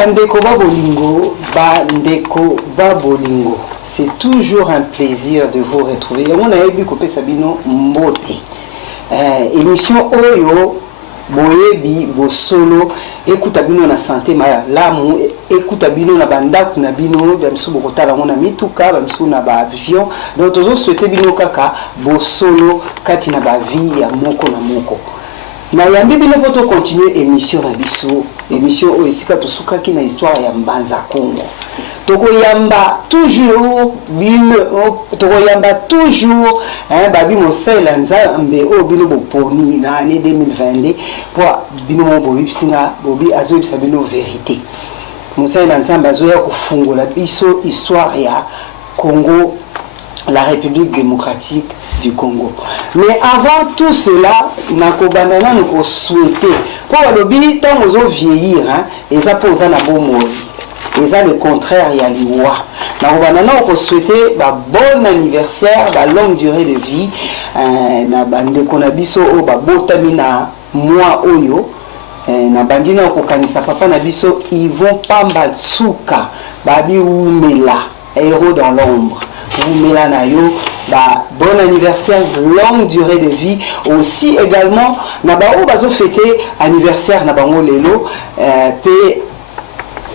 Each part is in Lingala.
Bandeko Babolingo, Bandeko Babolingo. C'est toujours un plaisir de vous retrouver. On a eu Kopé Sabino Mbote. Émission Oyo, Boyebi, Bosolo, écoute Abino na santé, l'amour, écoute Abino na banda, na bino, Bamsou Bokota, la mona mituka, Bamsou na ba avion. Donc, tous souhaité Bino Kaka, Bosolo, Katina ba vie, ya moko na moko. Na yambi bino poto continuer émission na biso, émission o esika tosuka ki na histoire ya Mbanza Congo. Toko yamba toujours bino, toko yamba toujours babi mosela nzambe o bino boponi na année 2022 pour bino mo boyipsinga bobi azoyipsa bino vérité. Mosela nzambe azoya kofungola biso histoire ya Congo, la République démocratique du Congo. Mais avant tout cela, Nakobanana nous souhaiter pour le but tant aux vieillir, et ça pose un bon et ça le contraire il y a l'iwa. Nakobanana nous souhaiter bon anniversaire, longue durée de vie, na bande konabiso o botamina moi oyo, na bandina ko kanisa papa na biso Yvon Pambatsuka, babi umela, héros dans l'ombre. Umela na yo. Bon anniversaire, longue durée de vie. Aussi également, Nabao bazo fêter anniversaire Nabango Lelo.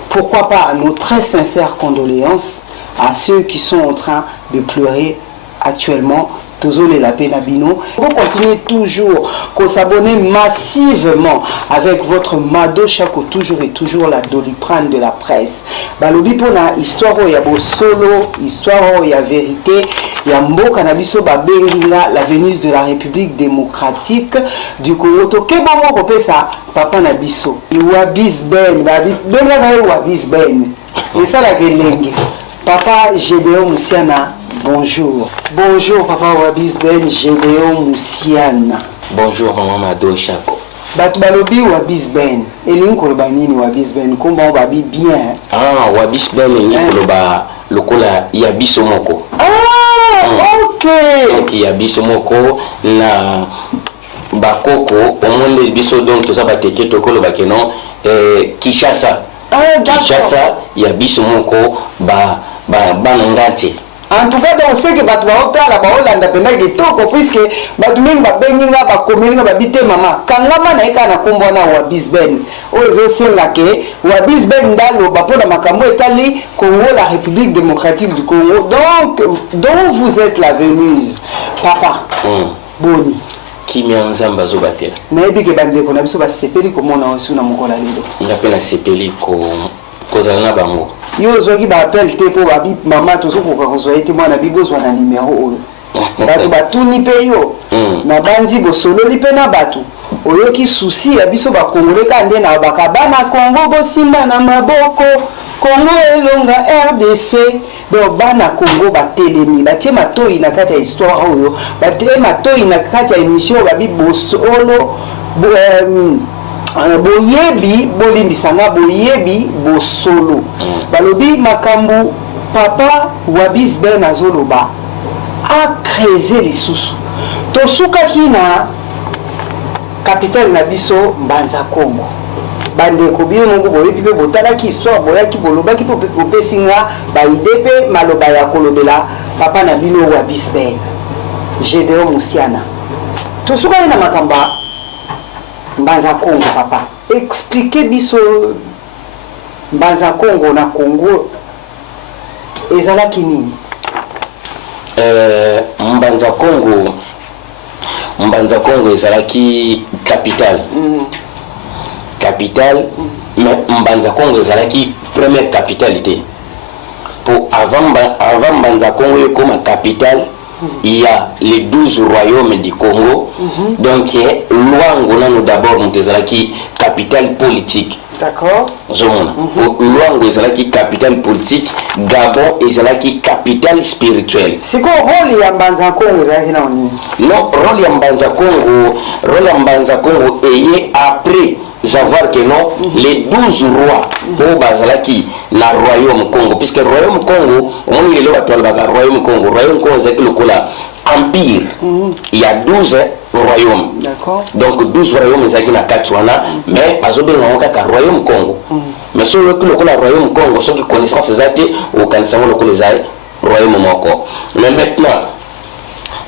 Pourquoi pas nos très sincères condoléances à ceux qui sont en train de pleurer actuellement. Tozole la Pénabino. Vous continuez toujours qu'on s'abonne massivement avec votre Mado Chako, toujours et toujours la Doliprane de la presse. Balobi pona histoire ya solo, histoire ya vérité, ya mboka na biso babenginga la Vénus de la République démocratique du Congo. To ke bomo ko pesa papa na biso. Iwa bisben, babi benga na iwa bisben. Et ça la gelenge. Papa Gédéon Moussiana. Bonjour. Bonjour Papa Wabisben, Gédéon Moussiana. Bonjour Maman Mado Chako. Balobi Wabisben. Elin Kolbanini Wabisben. Comment Wabi bien? Ah, Wabisben ni Koloba Lokola Yabiso Moko. Ok. Donc Yabiso Moko na Bakoko, au monde biso donc tout ça bateke tokolo bakeno Kishasa. Kishasa Yabiso Moko banangate. En tout cas, on sait que la Baolanda puisque Babenga bakomenga babite mama kangama na eka na kombo na Wabisben ozo senga ke Wabisben ndalo bapona makambo etali Congo, la République démocratique du Congo. Donc dont vous êtes la Vénus papa boni Kimi Nzamba zo batela na ebi ke bande ko na biso ba sepeli ko mona osu na mokola lelo ngapela sepeli ko kozala bango. Yo zoki ba appel te po babi mama to soko ko zo ete mwana bibozwa na numéro oyo. Bato batuni pe yo. Na banzi bo solo li pe na bato. Oyo ki souci ya biso ba kongole ka nde na bakabana Congo bo simba na maboko. Congo elonga RDC. Do bana Congo ba telemi batie matoi na kati ya histoire oyo. Batie matoi na kati ya émission babi bo solo boyebi bolimbisanga boyebi bosolo balobi makambu papa Wabisben azoloba a creuser lisusu tosukaki na capitale na biso Mbanza Congo bandeko bino mongo boyebi pe botalaki histoire boyaki bolobaki popesinga baide pe maloba ya kolobela papa na bino Wabisben Gédéon Moussiana tosukaki na makamba Mbanza Congo papa. Expliquez biso Mbanza Congo na Congo ezala kinini. Mbanza Congo ezala ki capitale. Capitale mais Mbanza Congo ezala ki première capitalité. Pour avant Mbanza Congo comme capitale il y a les 12 royaumes du Congo. Donc, Luango, nous d'abord, nous avons qui capitale politique. D'accord. Luango, est capitale politique. Gabon, est capitale spirituelle. C'est quoi le rôle de Mbanza Congo? Non, rôle de Mbanza Congo est après savoir que non, les 12 rois au Bazalaki, la royaume Congo, puisque le royaume Congo, on est là, le royaume Congo, c'est le empire. Il y a 12 royaumes. D'accord. Donc 12 royaumes ezaki na kati wana, mais bazobenga ngo kaka royaume Congo. Mais sur le royaume Congo, ceux qui connaissent ces athées, au kanisa ngo lokolo ezali royaume moko. Mais maintenant,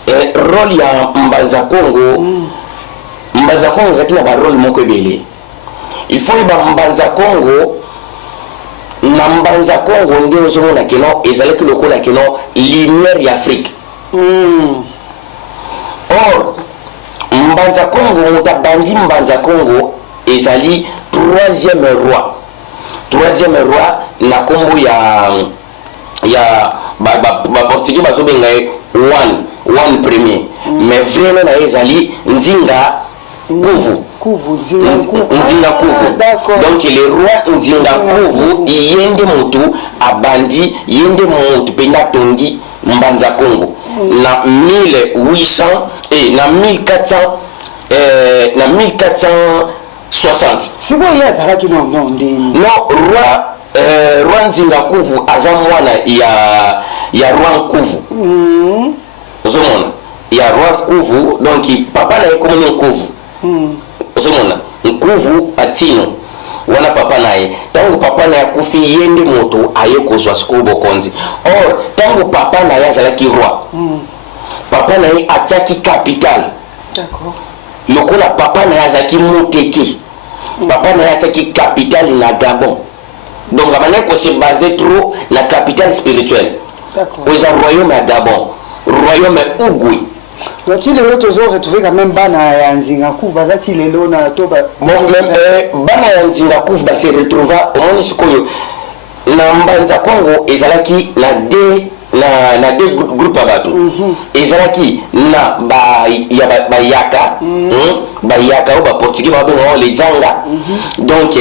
rôle ya Mbanza Congo, Mbanza Congo ezaki na ba rôle moko ebele. Il faut ba Mbanza Congo na Mbanza Congo nde ozomona keno ezalaki lokola keno lumière ya Afrique. Or Mbanza Congo mutabandi Mbanza Congo ezali troisième roi na kombo ya ba portugais bazobenga one premier. Mais vraiment na ezali Nzinga Kuvu. Nzinga Kuvu. Donc le roi Nzinga Kuvu yende mutu abandi yende mutu pena tongi Mbanza Congo na 1800 et na 1400 na 1460. C'est quoi ya zaraki non ndeni? Non, roi Nzinga Kuvu aza mwana ya roi Kuvu. Ozomona ya roi Kuvu, donc papa na yekomo Nkuvu. Ozomona Nkuvu atino wana papa naye tangu papa naye akufi yende moto aye kozwa sikoyo bokonzi. Or tangu papa naye azalaki roi, papa naye atiaki capital. D'accord. Lokola papa naye azalaki moteki, papa naye atiaki capital na Gabon. Donc abandaki ko se baser trop na capital spirituel. D'accord. Aux royaume à Gabon, royaume Ougui. Donc il est toujours retrouvé quand même bana ya Nzinga Kuvu bazati lelo na toba. Bon même bana ya Nzinga Kuvu ba se retrouva au moins sikoyo na Mbanza Congo ezalaki na deux groupes abatu. Ezalaki na bayaka bayaka ou ba portugais ba benga les janga. Donc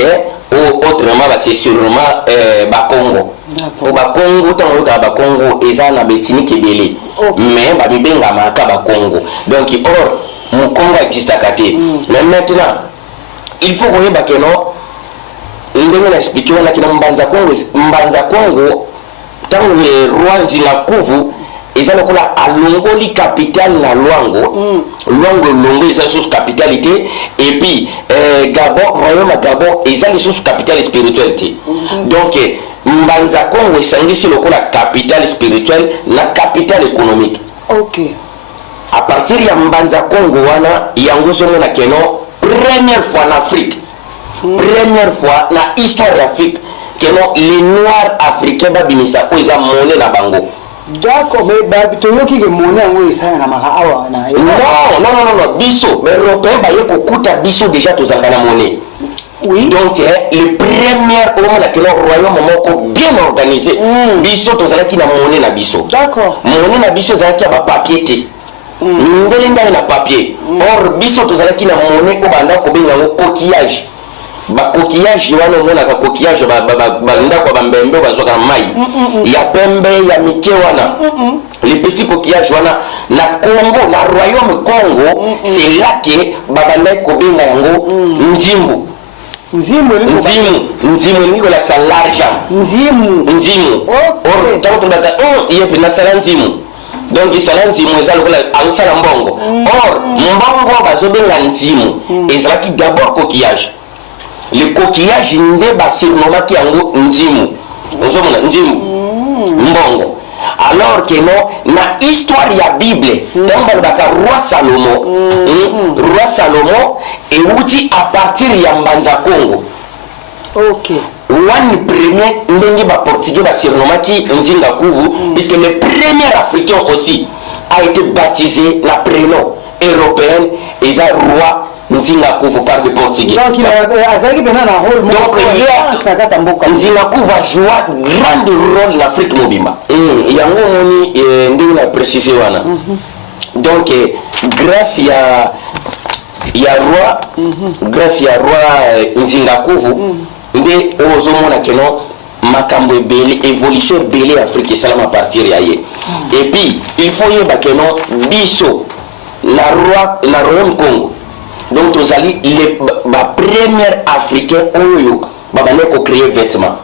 autrement c'est sûrement Bakongo. Au Bakongo tango ka Bakongo ezana betini kebele. Mais ba bibenga maka Bakongo. Donc or mon Congo existe à côté. Mais maintenant il faut qu'on y ait bakeno ndenge na expliquer wana kina Mbanza Congo tango le roi Nzinga Kuvu ezana kola alongoli capital na Luango. Luango longo eza sous capitalité et puis Gabon royaume Gabon eza sous capitale spiritualité. Donc Mbanza Congo esangisi lokola capitale spirituelle na capitale économique. OK. À partir ya Mbanza Congo wana yango somona keno première fois en Afrique. Première fois na histoire d'Afrique keno les noirs africains babimisa ko eza monnaie na bango. D'accord, mais toyoki ke monnaie yango esana na maka awa na. Non, biso, mais européen ba yeko kuta biso déjà tozanga na monnaie. Oui. Donc le premier homme na keno royaume moko bien organisé. Biso tozalaki na monnaie na biso. D'accord. Monnaie na biso zalaki ba papier té. Ndele ndai na papier. Or biso tozalaki na monnaie ko banda ko benga ngo coquillage. Ba coquillage wana mona ka coquillage ba nda kwa bambembe bazoka mai ya pembe ya mike wana les petits coquillages wana na Congo na royaume Congo c'est là que babanda ko benga yango nzimu ni ko la ça l'argent nzimu or tanto ndata yepe na sala nzimu donc isala nzimu ezalo kola ansala mbongo or mbongo bazobenga nzimu ezalaki d'abord coquillage. Le coquillage nde basirnomaki yango nzimu. Ozomona nzimu mbongo. Alors que non na histoire ya Bible tamba baka roi Salomo et outi à partir ya Mbanza Congo. OK. One premier ndenge ba portugais basirnomaki Nzinga Kuvu puisque le premier africain aussi a été baptisé la prénom européen et ça roi Nzinga Kuvu par des portugais. Donc il Nzinga Kuvu a joué un grand rôle en Afrique mobimba. Yango moni ndenge na préciser wana. Donc grâce ya roi Nzinga Kuvu nde ozomona keno makambo ebele évolution ebele Afrique esalama à partir ya ye. Et puis il faut yeba keno biso na royaume Congo. Donc tozali les premier africain oyo babane ko créer vêtements.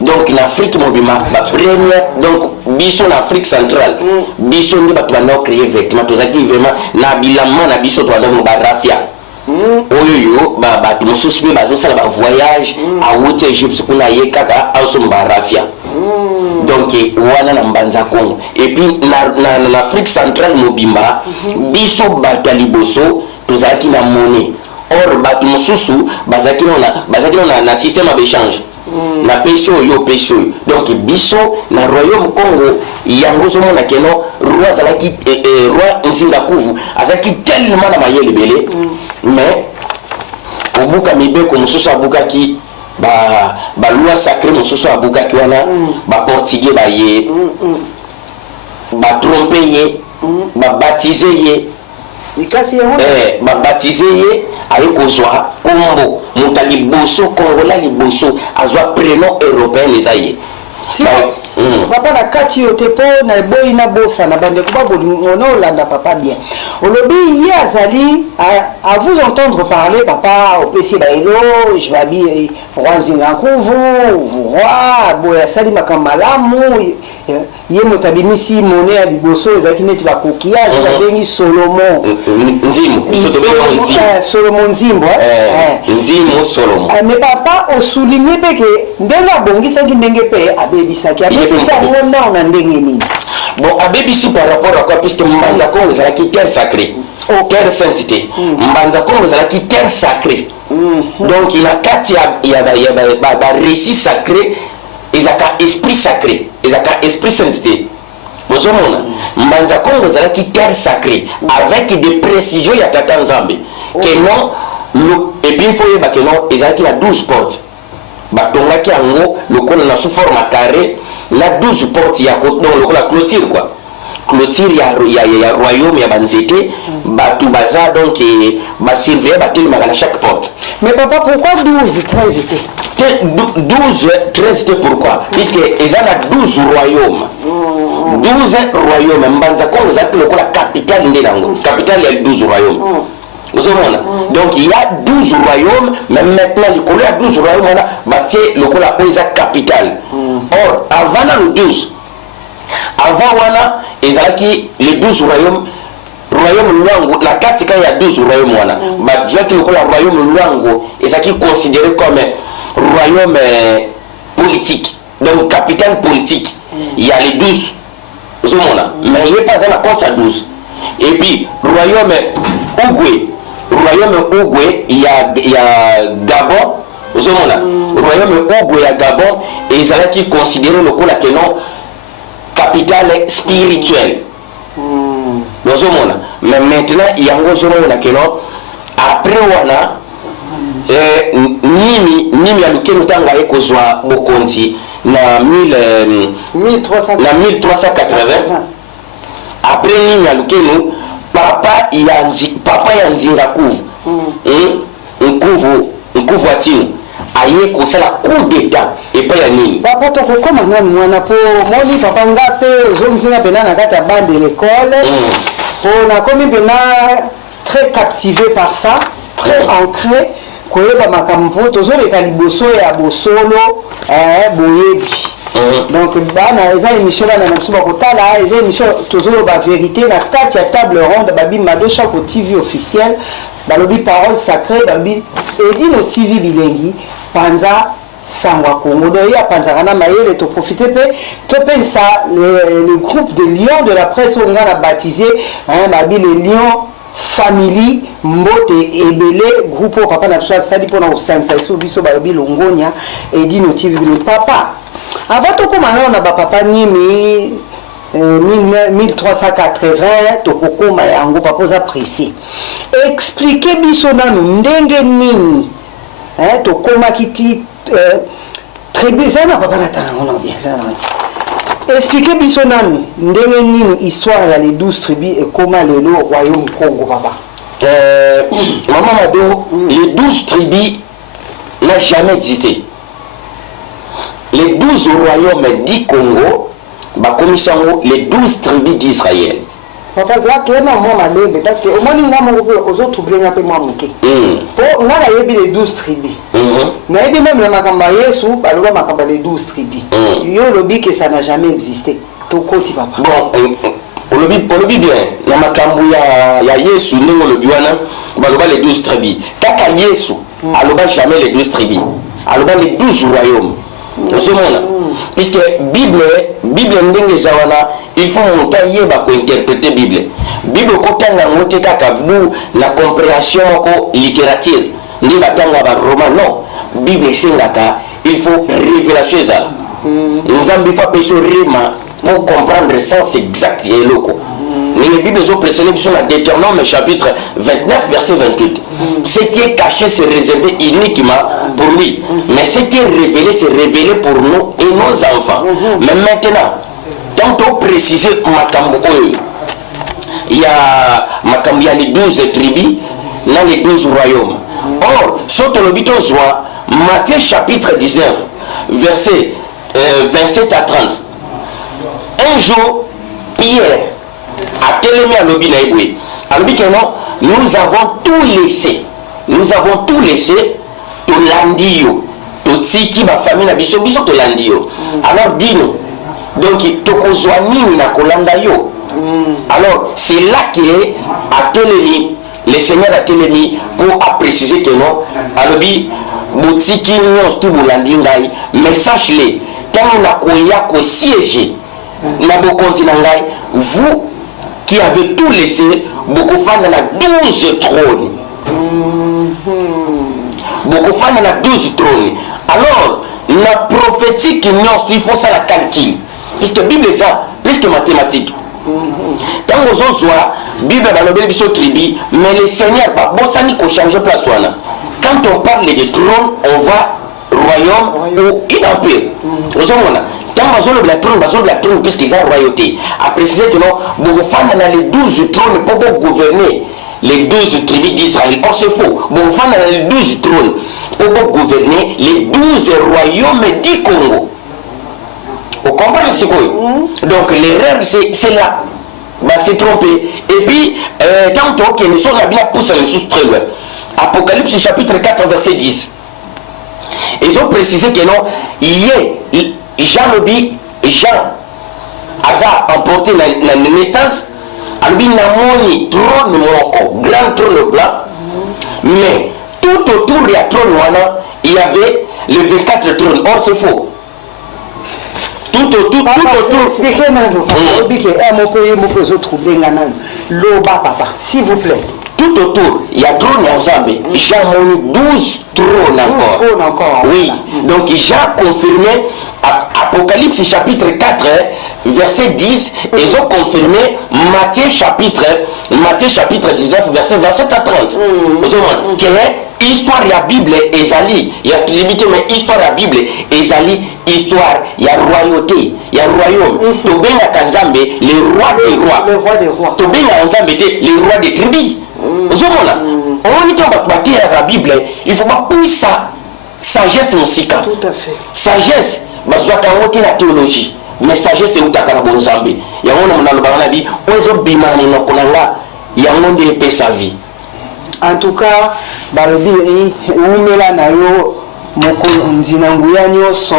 donc en Afrique mobima ba première donc biso en Afrique centrale biso ndi batu bana créer vêtements tozaki vraiment na bilamma na biso to donc ba rafia oyo ba batu mosusu pe bazo sala ba voyage à haute Égypte kuna yekaka aso ba rafia donc wana na mbanza Congo et puis na Afrique centrale mobimba biso batu liboso tozaki na monnaie or batu mosusu bazaki na système d'échange na peso yo peso donc biso na royaume Congo yango zo mona keno roi zalaki roi Nzinga Kuvu azaki tellement na mayele belé mais obuka mibeko mosusu abuka ki ba loi sacrée mosusu abuka ki wana ba portugais ba ye ba tromper ye ba baptiser ye ba baptiser ye aye kozwa kombo mutali boso kongola liboso azwa prénom européen les aye papa na kati yo te po na boyi na bosa na bande ko ba bolingono landa papa bien olobi ye azali à vous entendre parler papa au PC ba éloge ba bi roi Nzinga Kuvu roi boya sali makamalamu ye motabimisi monnaie à liboso ezaki neti ba coquillage ba bengi Solomon Nzimo Solomon Nzimbo Nzimo Solomon mais papa au souligner pe que ndenga bongisaki ndenge pe abebisaki abebisa ngona na ndenge nini bon abebisi par rapport à quoi puisque Mbanza Congo ezalaki terre sacrée terre sainteté Mbanza Congo ezalaki terre sacrée donc il a kati ya ba récit sacré ezaka esprit sacré ezaka esprit sainteté bozomona Mbanza Congo ezalaki terre sacrée avec des précisions ya tata Nzambe que non et puis il faut yeba que non ezalaki na 12 portes batongaki yango lokola na sous forme carré la 12 portes ya donc lokola clôture quoi clôture ya royaume ya banzete batu baza donc ba surveiller batelemaka na chaque porte. Mais papa pourquoi 12 13 était 12 13 était pourquoi puisque eza na 12 royaumes 12 royaumes Mbanza Congo ezalaki lokola capitale nde nango capitale ya 12 royaumes donc il y a 12 royaumes, mais maintenant il y a 12 royaumes, il y a la capitale. Or, avant le 12, avant il y a les 12 royaumes, royaume Luango, la carte il y a 12 royaumes, le royaume Luango, est considéré comme royaume politique, donc capitale politique. Il y a les 12, mais il n'y a pas un compte à 12. Et puis, royaume Ougoué. Royaume Ougoué, il y a Gabon, royaume Ougoué, il y a Gabon, et ils allaient qui considèrent le coup la capitale spirituelle. Mais maintenant, il y a un autre après wana nimi ya lukenu tanga ekozwa bokonzi na 1380 après nimi ya lukenu papa ya Nzinga Kuvu Nkuvu atinu aye kosala coup d'état et pas ya nini papa to kokoma na mwana po moni papa ngape ozongisinga pena na kati ya bande de l'école po na komi pena très captivé par ça très ancré koyeba makambo tozoleka liboso ya bosolo boyebi donc bana eza émission bana na biso bakotala eza émission tozoloba vérité na kati ya table ronde babi mado chaque TV officiel balobi parole sacrée babi edino TV bilengi panza sangwa Congo do ya panza kana mayele to profiter pe to pensa le groupe de lions de la presse on a baptisé babi les lions family mbote ebele groupe au papa na biso sali pona osansa so biso babi longonya edino TV bilengi papa abato komana na ba papa nimi 1380 tokokoma yango papoza précis expliquer biso nanu ndenge nini tokoma kiti trebezana papa na tanga on a bien ça expliquer biso nanu ndenge nini histoire ya les 12 tribus et comment lelo royaume Congo papa maman Mado les 12 tribus n'ont jamais existé. Les 12 royaumes du Congo, les 12 tribus d'Israël. Papa, c'est là que je parce que au moins, il y a des autres tribus. Pour moi, il y a les 12 tribus. nayebi même na makambo ya Yesu baloba makambo les 12 tribus yo lobi que ça n'a jamais existé tokoti papa bon olobi bien na makambo ya Yesu ndenge olobi wana baloba les 12 tribus kaka Yesu aloba jamais les 12 tribus aloba les 12 royaumes ozomona puisque bible ndenge eza wana il faut moto ayeba kointerpréter bible kotanga yango te kaka bu na compréhension moko littérature nde batanga baroma non bible esengaka il faut révélation ezala nzambe fa peso rema pour comprendre le sens exact ya eloko ndenge bible ezoprécéder biso na Deutéronome chapitre 29 verset 28 ce qui est caché c'est réservé uniquement pour lui mais ce qui est révélé c'est révélé pour nous et nos enfants mais maintenant tant on précise makambo oyo il y a makambo ya les 12 tribus dans les 12 royaumes or soto lobito zwa Matthieu chapitre 19 verset 27 à 30 un jour Pierre a tellement à l'obi na ibwe alobi que non nous avons tout laissé tolandi yo totiki ba famille na biso to landi yo alors dis-nous donc tokozwa nini na kolanda yo alors c'est là que le Seigneur a télemi pour préciser que non alobi botiki nyonso tu bolandi ngai mais sache-le quand na koya ko siéger na bokonzi na ngai vous qui avez tout laissé beaucoup fan na 12 trônes beaucoup fan na 12 trônes alors la prophétique nyonso il faut ça la calcul puisque Bible ça plus que mathématique quand vous ozwa Bible balobeli biso tribu mais le Seigneur pas bon ça ni ko changer place wana quand on parle de trône on va royaume ou une empire vous savez quand la trône puisqu'ils ont royauté a précisé que non vous faites dans les 12 trônes pour gouverner les 12 tribus d'Israël or c'est faux vous faites dans les 12 trônes pour gouverner les 12 royaumes du Congo. Vous comprenez ce que donc l'erreur c'est là c'est trompé et puis tant que les choses ont bien poussé les choses très loin. Apocalypse chapitre 4 verset 10 ils ont précisé que non Jean a emporté la naissance alobi namoni trône moko grand trône blanc mais tout autour de la trône wana il y avait les 24 trônes or c'est faux tout autour expliquez-moi papa s'il vous plaît tout autour il y a trône ensemble Jean moni 12 trônes encore oui donc Jean confirmé Apocalypse chapitre 4 verset 10 ils ont confirmé Matthieu chapitre 19 verset 27 à 30 que histoire ya Bible ezali ya limité mais histoire ya Bible ezali histoire ya royauté ya royaume tobenga kanzambe le roi des rois tobenga nzambe te le roi des tribus ozomona on dit qu'on va la Bible il faut pas pousser sagesse musika tout à fait sagesse bazwaka yango te na théologie mais sagesse eutaka na bonzambe yango na monalobaka na bi oyo ezobima na minoko na nga yango nde epesa vie en tout cas balobi umela na yo mokonzi na nguya nyonso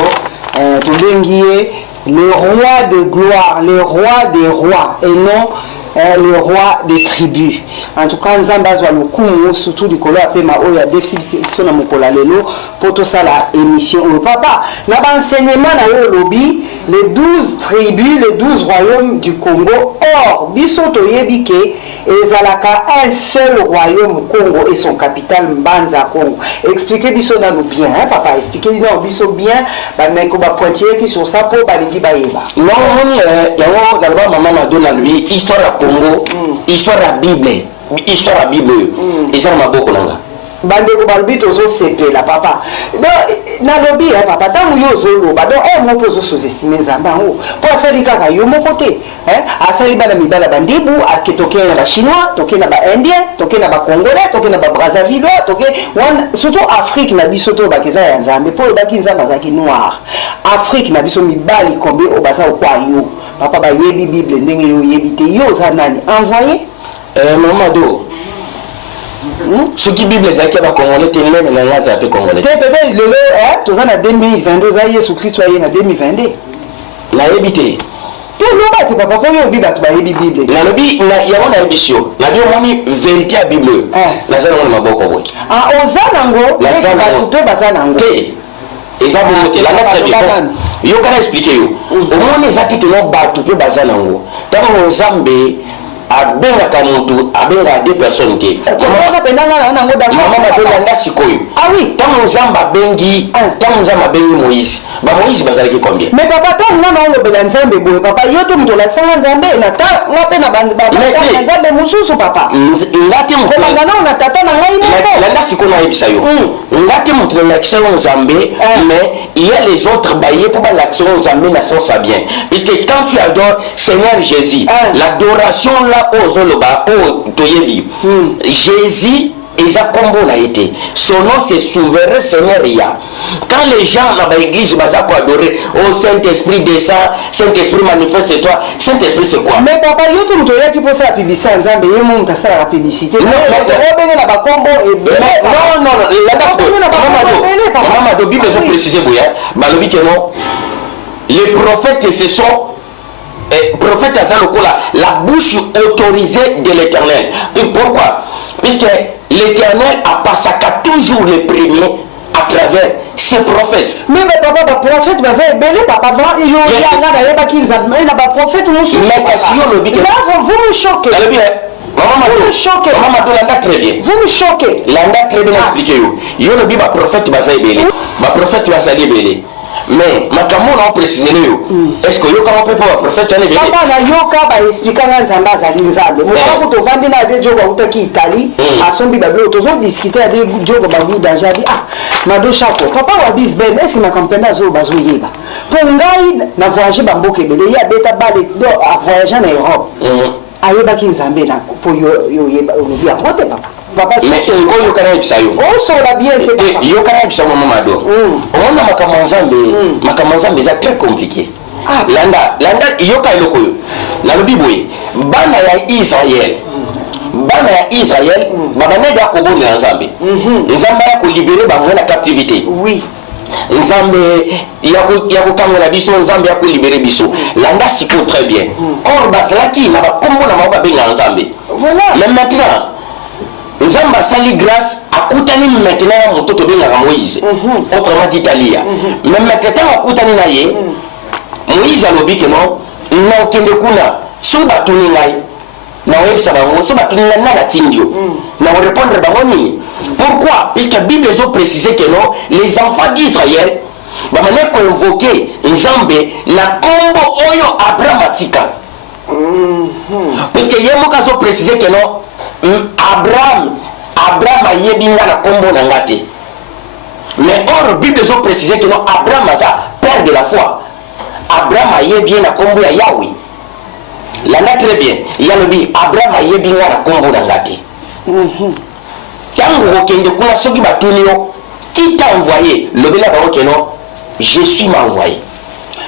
tobengi ye le roi de gloire le roi des rois et non le roi des tribus. En tout cas, nous avons surtout du colère après ma oya déficit na mokola lelo pour tout ça la émission au papa. Na ba enseignement na yo lobby les 12 tribus, les 12 royaumes du Congo. Or, bisoto yebike ezalaka un seul royaume Congo et son capitale Mbanza Congo. Expliquez biso na nous bien, hein, papa, expliquez nous biso bien ba meko ba pointier qui sur ça pour ba lingi ba yeba. Non, yango dalba maman na dona lui histoire à Congo, histoire à Bible. Histoire à Bible. Et ça m'a beaucoup là. Bandeko balbi tozo sepela papa. Donc na lobi hein papa tangu yo zolo ba donc mo pozo sous-estimer nzamba ngo. Po asali kaka yo mo côté, hein? Asali bana mibala bandibu akitoke na ba chinois, toke na ba indien, toke na ba congolais, toke na ba brazzavillois, toke surtout Afrique na biso to ba keza ya nzambe po ba kinzamba za ki noir. Afrique na biso mibali kombe obaza kwa yo. Papa ba yebi Bible ndenge yo yebi te yo za nani envoyé Mamadou Ce qui Bible est qui va congolais, tu n'es pas un peu congolais. Peut-être le tu as en 2022, Jésus Christ est en 2022. La habité. Tout le monde papa pour yo Bible tu ba Bible. Na lobi na ya wana ebisio. Na dio moni vérité à Bible. Na zana mona maboko boy. Ah ozanango, na zana to bazanango. Te. Exemple moté la lettre bien. Yo kana expliquer yo. Omoni ezati to no ba to pe bazanango. Taba Nzambe abengaka mutu abenga deux personnes te mama babenganga sikoyo ah oui ntango Nzambe abengi Moïse Moïse bazalaki combien mais papa ntango nga na olobela Nzambe boye papa yo te mutu olakisanga Nzambe na nga mpe na Nzambe mosusu papa nga te komanga nao na tata na ngai moko landa sikoyo nayebisa yo nga te mutu nalakisa yo Nzambe mais il y a les autres baye mpo balakisa yo Nzambe na sens à bien puisque quand tu adores Seigneur Jésus l'adoration là ozoloba o toyebi Jésus eza kombo na été son nom c'est souverain Seigneur ya quand les gens dans l'église baza ko adorer au Saint-Esprit descend Saint-Esprit manifeste toi Saint-Esprit c'est quoi mais papa yo tout to ya ki posa la publicité Nzambe yo mon tasa la publicité non na ba kombo et non maman do Bible besoin préciser boya balobi que non les prophètes ce sont prophète Azalokola, la bouche autorisée de l'Éternel. Et pourquoi? Puisque l'Éternel a passé toujours les premiers à travers ses prophètes. Mais papa, prophète, papa, il y a un prophète, vous me choquez. Vous me choquez. Maman, très bien. Vous me choquez. L'anda très bien expliqué. Il y a un prophète, prophète va s'allier. Mais makambo na préciser yo est-ce que yo kama pepo wa prophète ane bele papa na yo ka ba expliquer na Nzambe azali Nzambe mo ko to vandi na de jogo utaki Italie asombi bablo to zo discuter de jogo babu daja bi mado chako papa wa bisben est-ce que makampenda zo bazo yeba pour ngai na voyager ba mboke bele ya beta bale do a voyager na Europe ayeba ki Nzambe na po yo yeba obi akote papa mais sikoyo yo kana ebisa yo osola bien te yo kana ebisa mo mamado ona makamanzambe eza très compliqué landa yoka eloko yo nalobi boye bana ya Israël babanede akobonela Nzambe Nzambe akolibere bango na captivité oui Nzambe ya kokangola biso Nzambe akolibere biso landa siko très bien or bazalaki na bakombo na mabo babenga Nzambe voilà mais maintenant Nzamba sali grâce akutani maintenant na moto benga Moïse autrement dit Talia mais maintenant akutani na ye Moïse alobi que non na okende kuna so batuni ngai na websa bango so batuni na tindio na répondre bango ni pourquoi puisque Bible a précisé que non les enfants d'Israël ba mané ko invoquer Nzambe na kombo oyo Abraham atika puisque yemo ka so précisé que non Abraham ayebinga na kombo na ngate mais or Bible a précisé que non Abraham aza père de la foi Abraham ayebinga na kombo ya Yahweh landa très bien yalobi Abraham ayebinga na kombo na ngate tango okende kuna soki batuni yo qui t'a envoyé lobela ba que non je suis m'envoyé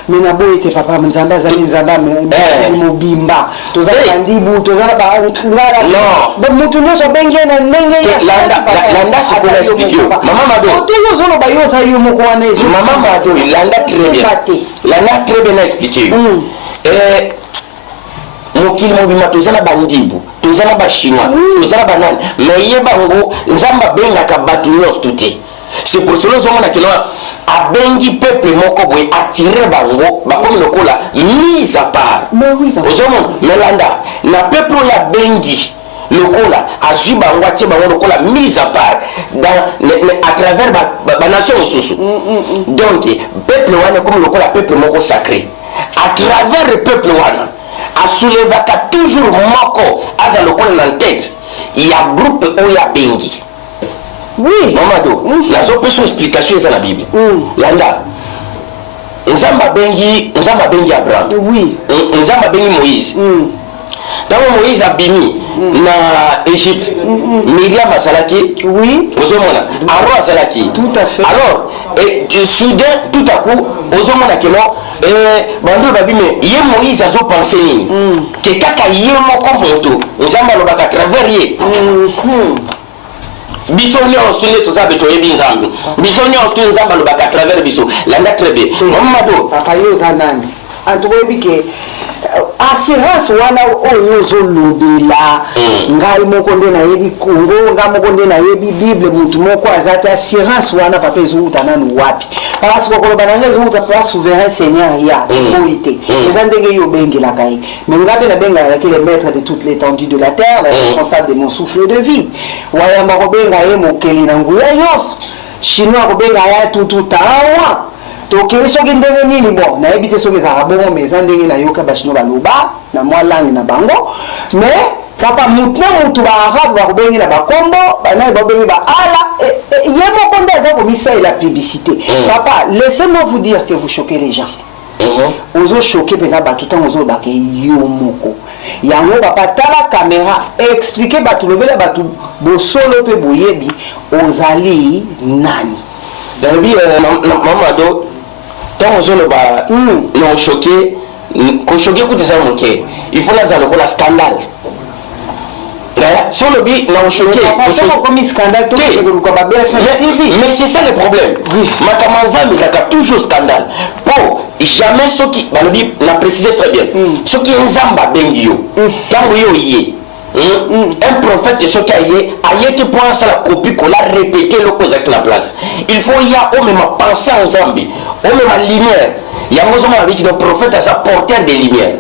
mais na boye te papa Nzambe azali Nzambe mobimba tozala ndibu tozala ba ngala non mutu nyonso benge na ndenge ya landa sikola explique mama mado oteyo zolo ba yo sa yo moko wana mama mado landa très bien expliqué mokili mobima tozala bandibu tozala ba chinois tozala banani mais yebango Nzambe bengaka batu nyonso te. C'est pour cela que nous abengi peuple moko boy attirer bango bakomi lokola mise à part. Mais oui papa. Ozomon melanda na peuple ya bengi lokola azui bango atie bango lokola mise à part à travers ba nation osusu. Donc peuple wana comme lokola peuple moko sacré. À travers le peuple wana a soulevaka toujours moko aza lokola na tête. Il y a groupe oya bengi. Oui. Mamado, la zopération explication est dans la Bible. Landa. Nzamba bengi Abraham. Oui. Nzamba bengi Moïse. Dans Moïse a bimi na Égypte. Myriam azalaki. Oui. Ozomona. Aaron azalaki. Tout à fait. Alors, soudain tout à coup, ozomona que non bando babime ye Moïse azo penser nini? Que kaka ye moko moto. Nzamba lobaka travers ye. biso nyonso nde toza be toyebi nzambe biso nyonso tu nzambe alobaka à travers biso landa très bien mamado papa yo oza nani antokoyebi ke assurance wana oyo ozolobela ngai moko nde nayebi kongo ngai moko nde nayebi bible mutu moko aza te assurance wana papa ezowuta nanu wapi parce kokoloba nanga ezowuta pa souverain seigneur ya ekoyi te eza ndenge yo obengelaka ye mais ngai mpe nabengalaki le maître de toute l'étendue de la terre le responsable de mon souffle de vie wayamba kobenga ye mokeli na nguya nyonso chinois kobenga ya tutu tawa tokei soki ndenge nini bon nayebi te soki ezalaka bongo mais eza ndenge nayoka bachino baloba na mwa langue na bango mais papa mutu na mutu baarabe bakobengela bakombo banaye babengi baala ye moko nde aza komisalela publicité papa laissez-moi vous dire que vous choquez les gens ozochoke mpena bato ntango ozolobaka yo moko yango papa tala caméra explike bato lobela bato bosolo mpe boyebi ozali nani nalobi mamado ntango ozoloba non choqué kochoke kuta eza moke il faut naza lokola scandale si olobi non choqué mais c'est ça le problème makambo nzambe ezalaka toujours scandale po jamais soki balobi na préciser très bien soki nzambe abengi yo ntango yo ye un prophète soki aye te mpo asala copie kola répété eloko ezalaki na place il faut ya omema pensé en nzambe omema lumière yango ozomona biki no prophète aza porteur de lumière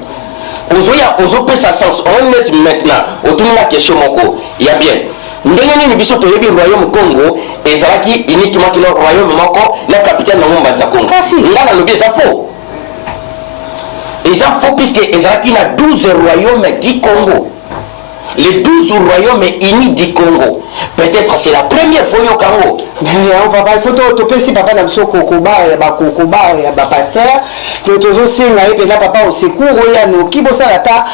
ozopesa sens onnet maintenant otuni na question moko ya bien ndenge nini biso toyebi royaume congo ezalaki uniquement kino royaume moko na capitale nango mbanza congo nga nalobi eza faux puisque ezalaki na 12 royaumes du congo les 12 royaumes unis du Congo. Peut-être c'est la première fois au Congo. Mais papa, il faut que papa n'a pas kokoba ya ba pasteur que tozo senga et papa au secours ya no ki bosa lata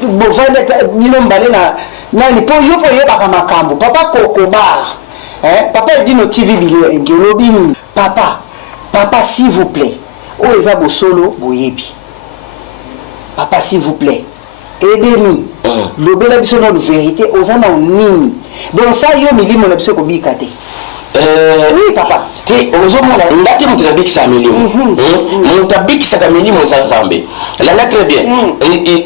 bovanda bilombale na ni po yo ba makambo papa kokoba papa dit no TV bilio engolobi papa s'il vous plaît o eza bosolo boyebi papa s'il vous plaît aidez-nous lobela biso na vérité ozana nini donc ça yo milimo na biso ko bikate oui papa te ozomona ndaki mutu nabikisa milimo mutu abikisaka milimo eza nzambe langa très bien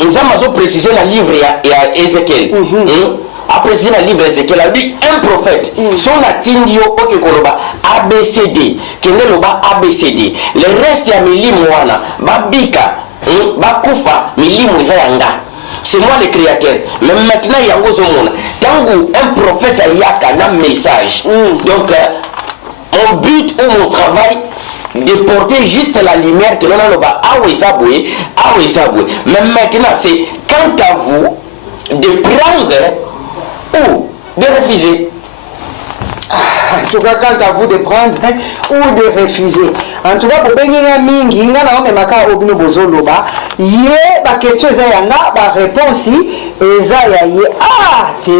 nzambe azo préciser na livre ya Ézéchiel a précisé na livre Ézéchiel abi un prophète son atindi yo oke koloba ABCD kende loba ABCD le reste ya milimo wana babika bakufa milimo eza yanga. C'est moi le créateur. Mais maintenant, il y a un tango un prophète a un message. Donc, mon but ou mon travail, de porter juste la lumière que l'on a là-bas. Mais maintenant, c'est quant à vous de prendre ou de refuser. En tout cas, quant à vous de prendre ou de refuser. En tout cas, pour bénir mingi, nga na on maka obino bozoloba, ye ba question za yanga ba réponse eza ya ye te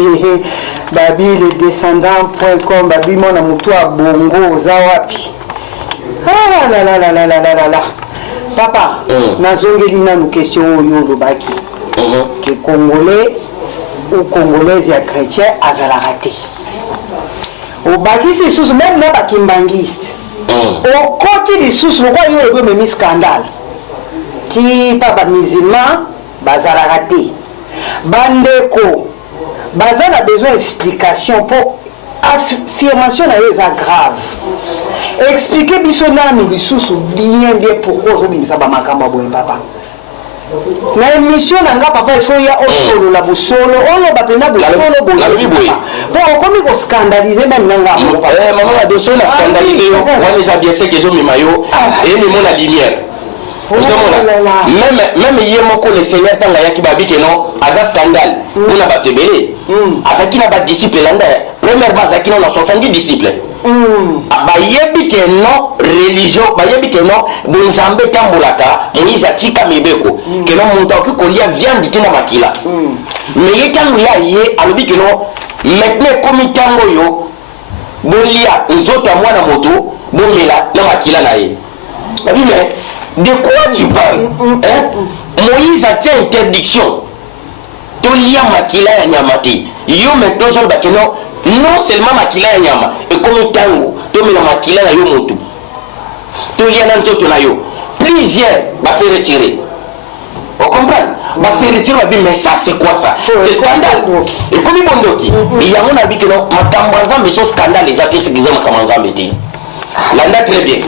babi le descendant.com babi mona mutu a bongo za wapi. La. Papa, nazongeli na nous question oyo lobaki. Que congolais ou congolaise ya chrétien azala raté. Au bakisi sous même na bakimbangiste au côté des sous le quoi yo le même scandale ti pa ba musulman bazala raté bandeko bazala besoin d'explication pour affirmation na yo za grave expliquer biso nani bisusu bien pourquoi zo bimisa ba makamba boye papa na émission nanga papa il faut ya osolo la bosolo oyo bapenda bosolo boye pour comme ko scandaliser même nanga maman a dosso na scandaliser yo wana za bien c'est que zo mimayo et le monde la lumière même hier moko le Seigneur tanga yaki babike non aza scandale on a batebele azaki na ba disciple landa première base aki na 70 disciples bayebi ke non religion bayebi ke non bonzambe tambolaka Moïse atika mibeko ke non monta ki kolia viande tina makila mais yetango ya ye alobi ke non maintenant comme tango yo bolia nzoto mwana moto bomela na makila na ye babi mais de quoi tu parles Moïse a interdiction to lia makila ya nyamati yo maintenant zo bakeno non seulement makila ya nyama ekomi tango tomela makila na yo motu tolia na nzoto na yo plusieurs va se retirer. On comprend? Va se retirer mais ça c'est quoi ça? C'est scandale. Et comme bondoki, il y a mon avis que non, ma nzambe sont scandale les artistes qui ont ma nzambe ti. L'anda très bien.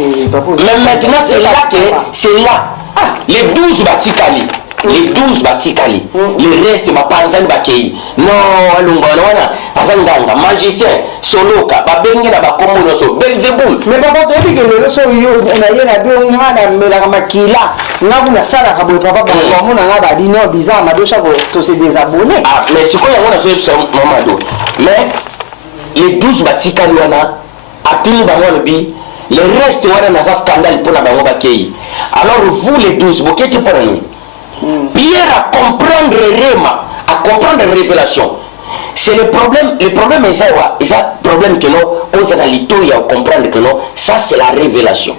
Mais maintenant c'est là que les 12 batikali. Les 12 batikali, le reste ma panzani bakei. Non, alunga wana azanganga magicien soloka babenge na bakombo no so Belzebul. Mais papa to bi que le so yo na yena do ngana mela makila. Ngabu na sala ka bo papa ba ko mona ngaba di no bizarre ma do chako to se désabonner. Ah mais c'est quoi yangona so yebisa mamado. Mais les 12 batikali wana apini bango lobi le reste wana na sa scandale pour la bango bakei. Alors vous les 12 bokete pour nous. Pierre à comprendre Réma, à comprendre la révélation. C'est le problème est ça, problème que nous, on s'est dans l'itoya à comprendre que non, ça c'est la révélation.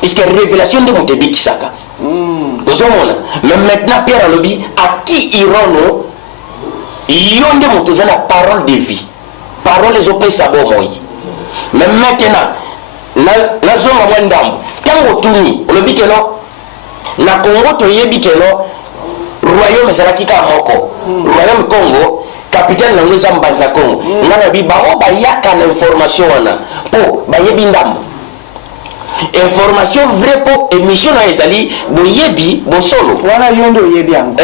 Puisque la révélation de Montebi Kisaka. Mais maintenant, Pierre a lobby, à qui irons-nous? Ils ont démontré la parole de vie. Parole les opés sabot moi. Mais maintenant, la zone à Wendam, quand on tourne, on lobby que non. Na Congo toyebi ke no royaume ezalaki ka moko royaume Congo capitaine na ngeza mbanza Congo ngana bi bawo bayaka na information wana po bayebi ndambo information vrai po émission na ezali boyebi bosolo wana yondo yebi yango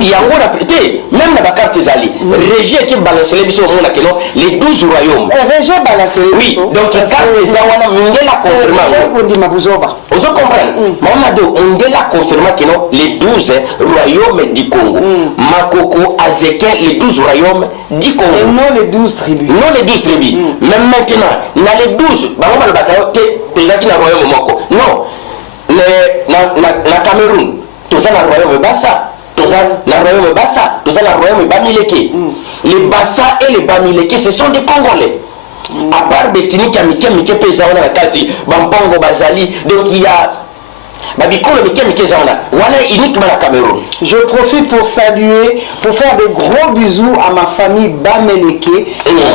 yango na prêté même na bakarte ezali régie qui balance les biso mona ke no les 12 royaumes régie balance oui donc carte ezana mingela confirmer ko ndima buzoba vous comprenez Mamadou on l'a confirmé que non les 12 royaumes du Congo Makoko Azéken les 12 royaumes du Congo et non les 12 tribus même maintenant dans les 12 bango ba bakate ezaki na royaume moko non na Cameroun toza na royaume Bassa toza na royaume Bassa toza na royaume Bamileke les Bassa et les Bamileke ce sont des Congolais à part Betini Kamike pesa wana na kati bampongo bazali donc il y a babikolo Mike zaona wana uniquement la Cameroun. Je profite pour saluer, pour faire de gros bisous à ma famille Bameleke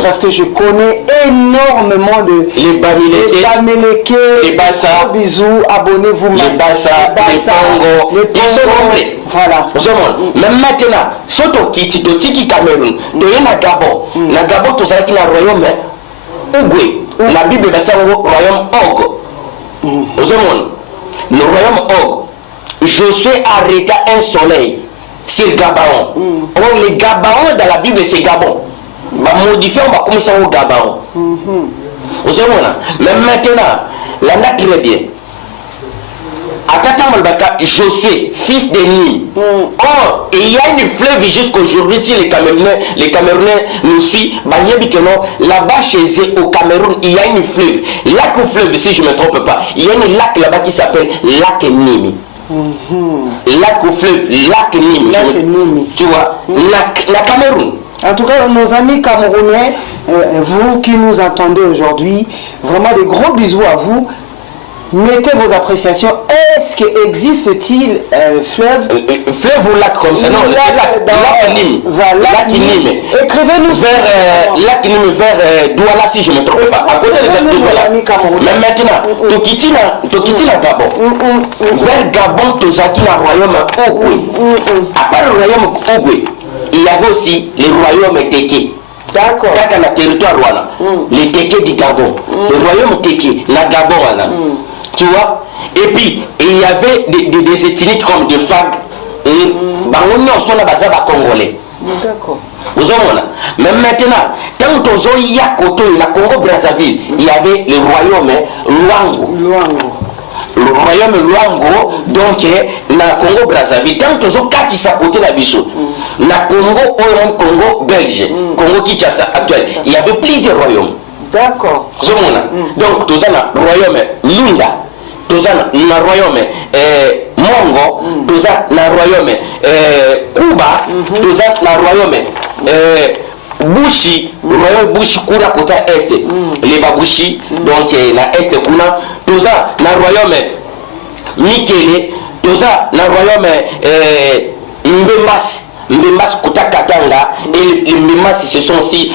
parce que je connais énormément de les Bameleke, les Bassa. Gros bisous, abonnez-vous. Les Bassa, les Pongo, ils sont nombreux. Voilà. Même maintenant, surtout Tiki Cameroun, tu es na Gabon. Na Gabon, tu sais qu'il y a un royaume Ougoué. La Bible est un royaume Og. Le royaume Og, Josué arrêta un soleil sur Gabaon. Or, les Gabaon dans la Bible, c'est Gabon. On va modifier, on va commencer au Gabaon. Mais maintenant, la nature très bien. Josué, fils de Nim. Or, il y a une fleuve jusqu'aujourd'hui, si les Camerounais nous suivent, là-bas chez eux, au Cameroun, il y a une fleuve. Lac ou fleuve, si je ne me trompe pas, il y a un lac là-bas qui s'appelle Lac Nimi. Lac ou fleuve, Lac Nimi. Tu vois, la Cameroun. En tout cas, nos amis camerounais, vous qui nous entendez aujourd'hui, vraiment des gros bisous à vous. Mettez vos appréciations. Est-ce qu'existe-t-il fleuve ou lac comme ça? Non, lac Nîmes. Lac Nîmes. Écrivez-nous vers lac Nîmes, vers Douala si je ne me trompe pas. À côté de Douala. Mais maintenant, Tokitina Gabon. Vers Gabon, Tozaki, le royaume Ogwe. À part le royaume Ogwe, il y avait aussi le royaume Teke. D'accord. Dans le territoire Rwanda. Les Teke du Gabon. Le royaume Teke, la Gabon. Tu vois? Et puis, il y avait des ethnies comme des fags. Congolais. D'accord. Mais maintenant, quand on y a côté la Congo-Brazzaville, il y avait le royaume Luango. Le royaume Luango, donc, la Congo-Brazzaville. Quand on a quatre côté la Bissau, la Congo belge, Congo-Kinshasa actuel, il y avait plusieurs royaumes. D'accord. Donc, tout ça, le royaume Lunda, tout ça, le royaume Mongo, tout ça, le royaume Kuba, tout ça, le royaume Bushi, le royaume Bushi, Kura, côté est, les Babushi, donc la est, Kuna, tout ça, le royaume Mikele, tout ça, le royaume Mbembas, Mbemba Kutakatanga et les Mbemba ce sont aussi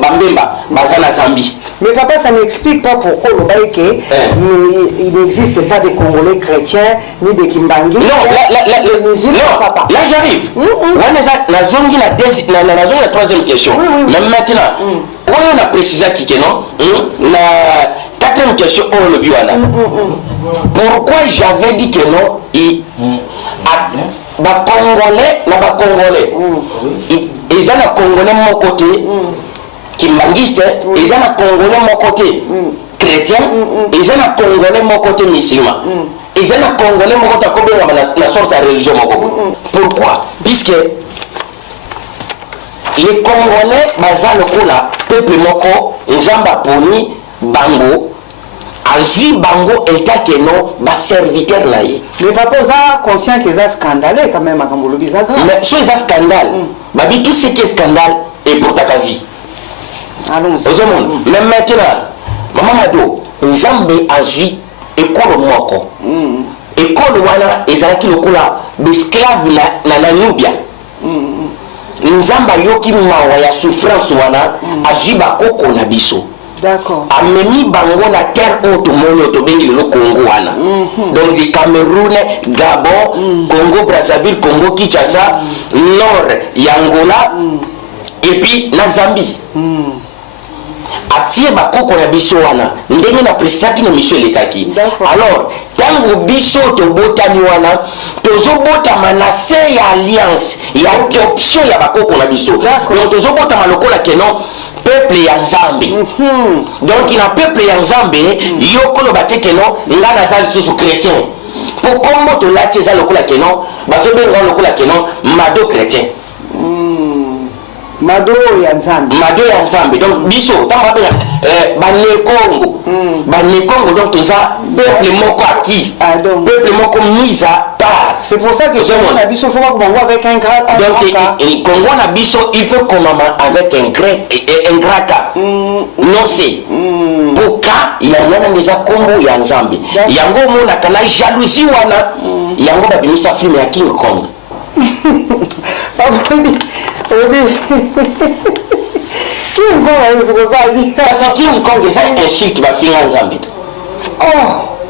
Bambemba, Bazana Zambi. Mais papa, ça n'explique pas pourquoi le Baïké, il n'existe pas de Congolais chrétiens ni de Kimbangi. Non, papa. Là j'arrive. La zone la troisième question. Mais maintenant, on a précisé qui non. La quatrième question, on le biwana. Pourquoi j'avais dit que non, ba Congolais, ils ont un Congolais de mon côté, Kimbangiste, ils ont un Congolais de mon côté chrétien, ils ont un Congolais de mon côté musulman. Ils ont un Congolais de mon côté la source de la religion. Pourquoi? Puisque les Congolais, le peuple moko, Nzamba Poni, Bango, Azui Bango état que non, ma serviteur là. Mais papa, vous êtes conscient que c'est scandaleux quand même à Kambolobi. Mais ce scandale, babi tout ce qui est scandale est pour ta vie. Allons-y. Même maintenant, maman Mado, Nzambe Azui école moko. École wana ezalaki lokola d'esclave na Nubia. Nzamba yoki mawa ya souffrance wana Azui bakoko na biso. D'accord. Ameni bango na terre haute mono to bengi le Congo wana. Donc le Cameroun, Gabon, Congo Brazzaville, Congo Kinshasa, Nord Angola et puis la Zambie. Atie bakoko na biso wana ndenge na précisaki na mission lekaki. Alors tango biso to botani wana tozo botama na se ya alliance ya adoption ya bakoko na biso. Donc tozo botama lokola kenon peuple ya Nzambe. Donc il a peuple ya Nzambe yokolo bateke non ngana za lisusu chrétien. Pour comment to lati za lokola kenon bazo benga lokola kenon mado chrétien. Mado ya Nzambe. Mado ya Nzambe. Donc biso tamba bena bané Congo. Bané Congo donc tout ça peuple moko acquis. Peuple moko mis à part. C'est pour ça que Congo na biso faut pas Congo avec un grand. Donc Congo na biso il faut qu'on avec un grand cas. Non c'est. Pourquoi il y a un déjà Congo ya Nzambe. Yango mona kana jalousie wana. Yango ba bimisa film ya King Kong. King Kong parce que King Kong c'est un insulte va finir en Zambie.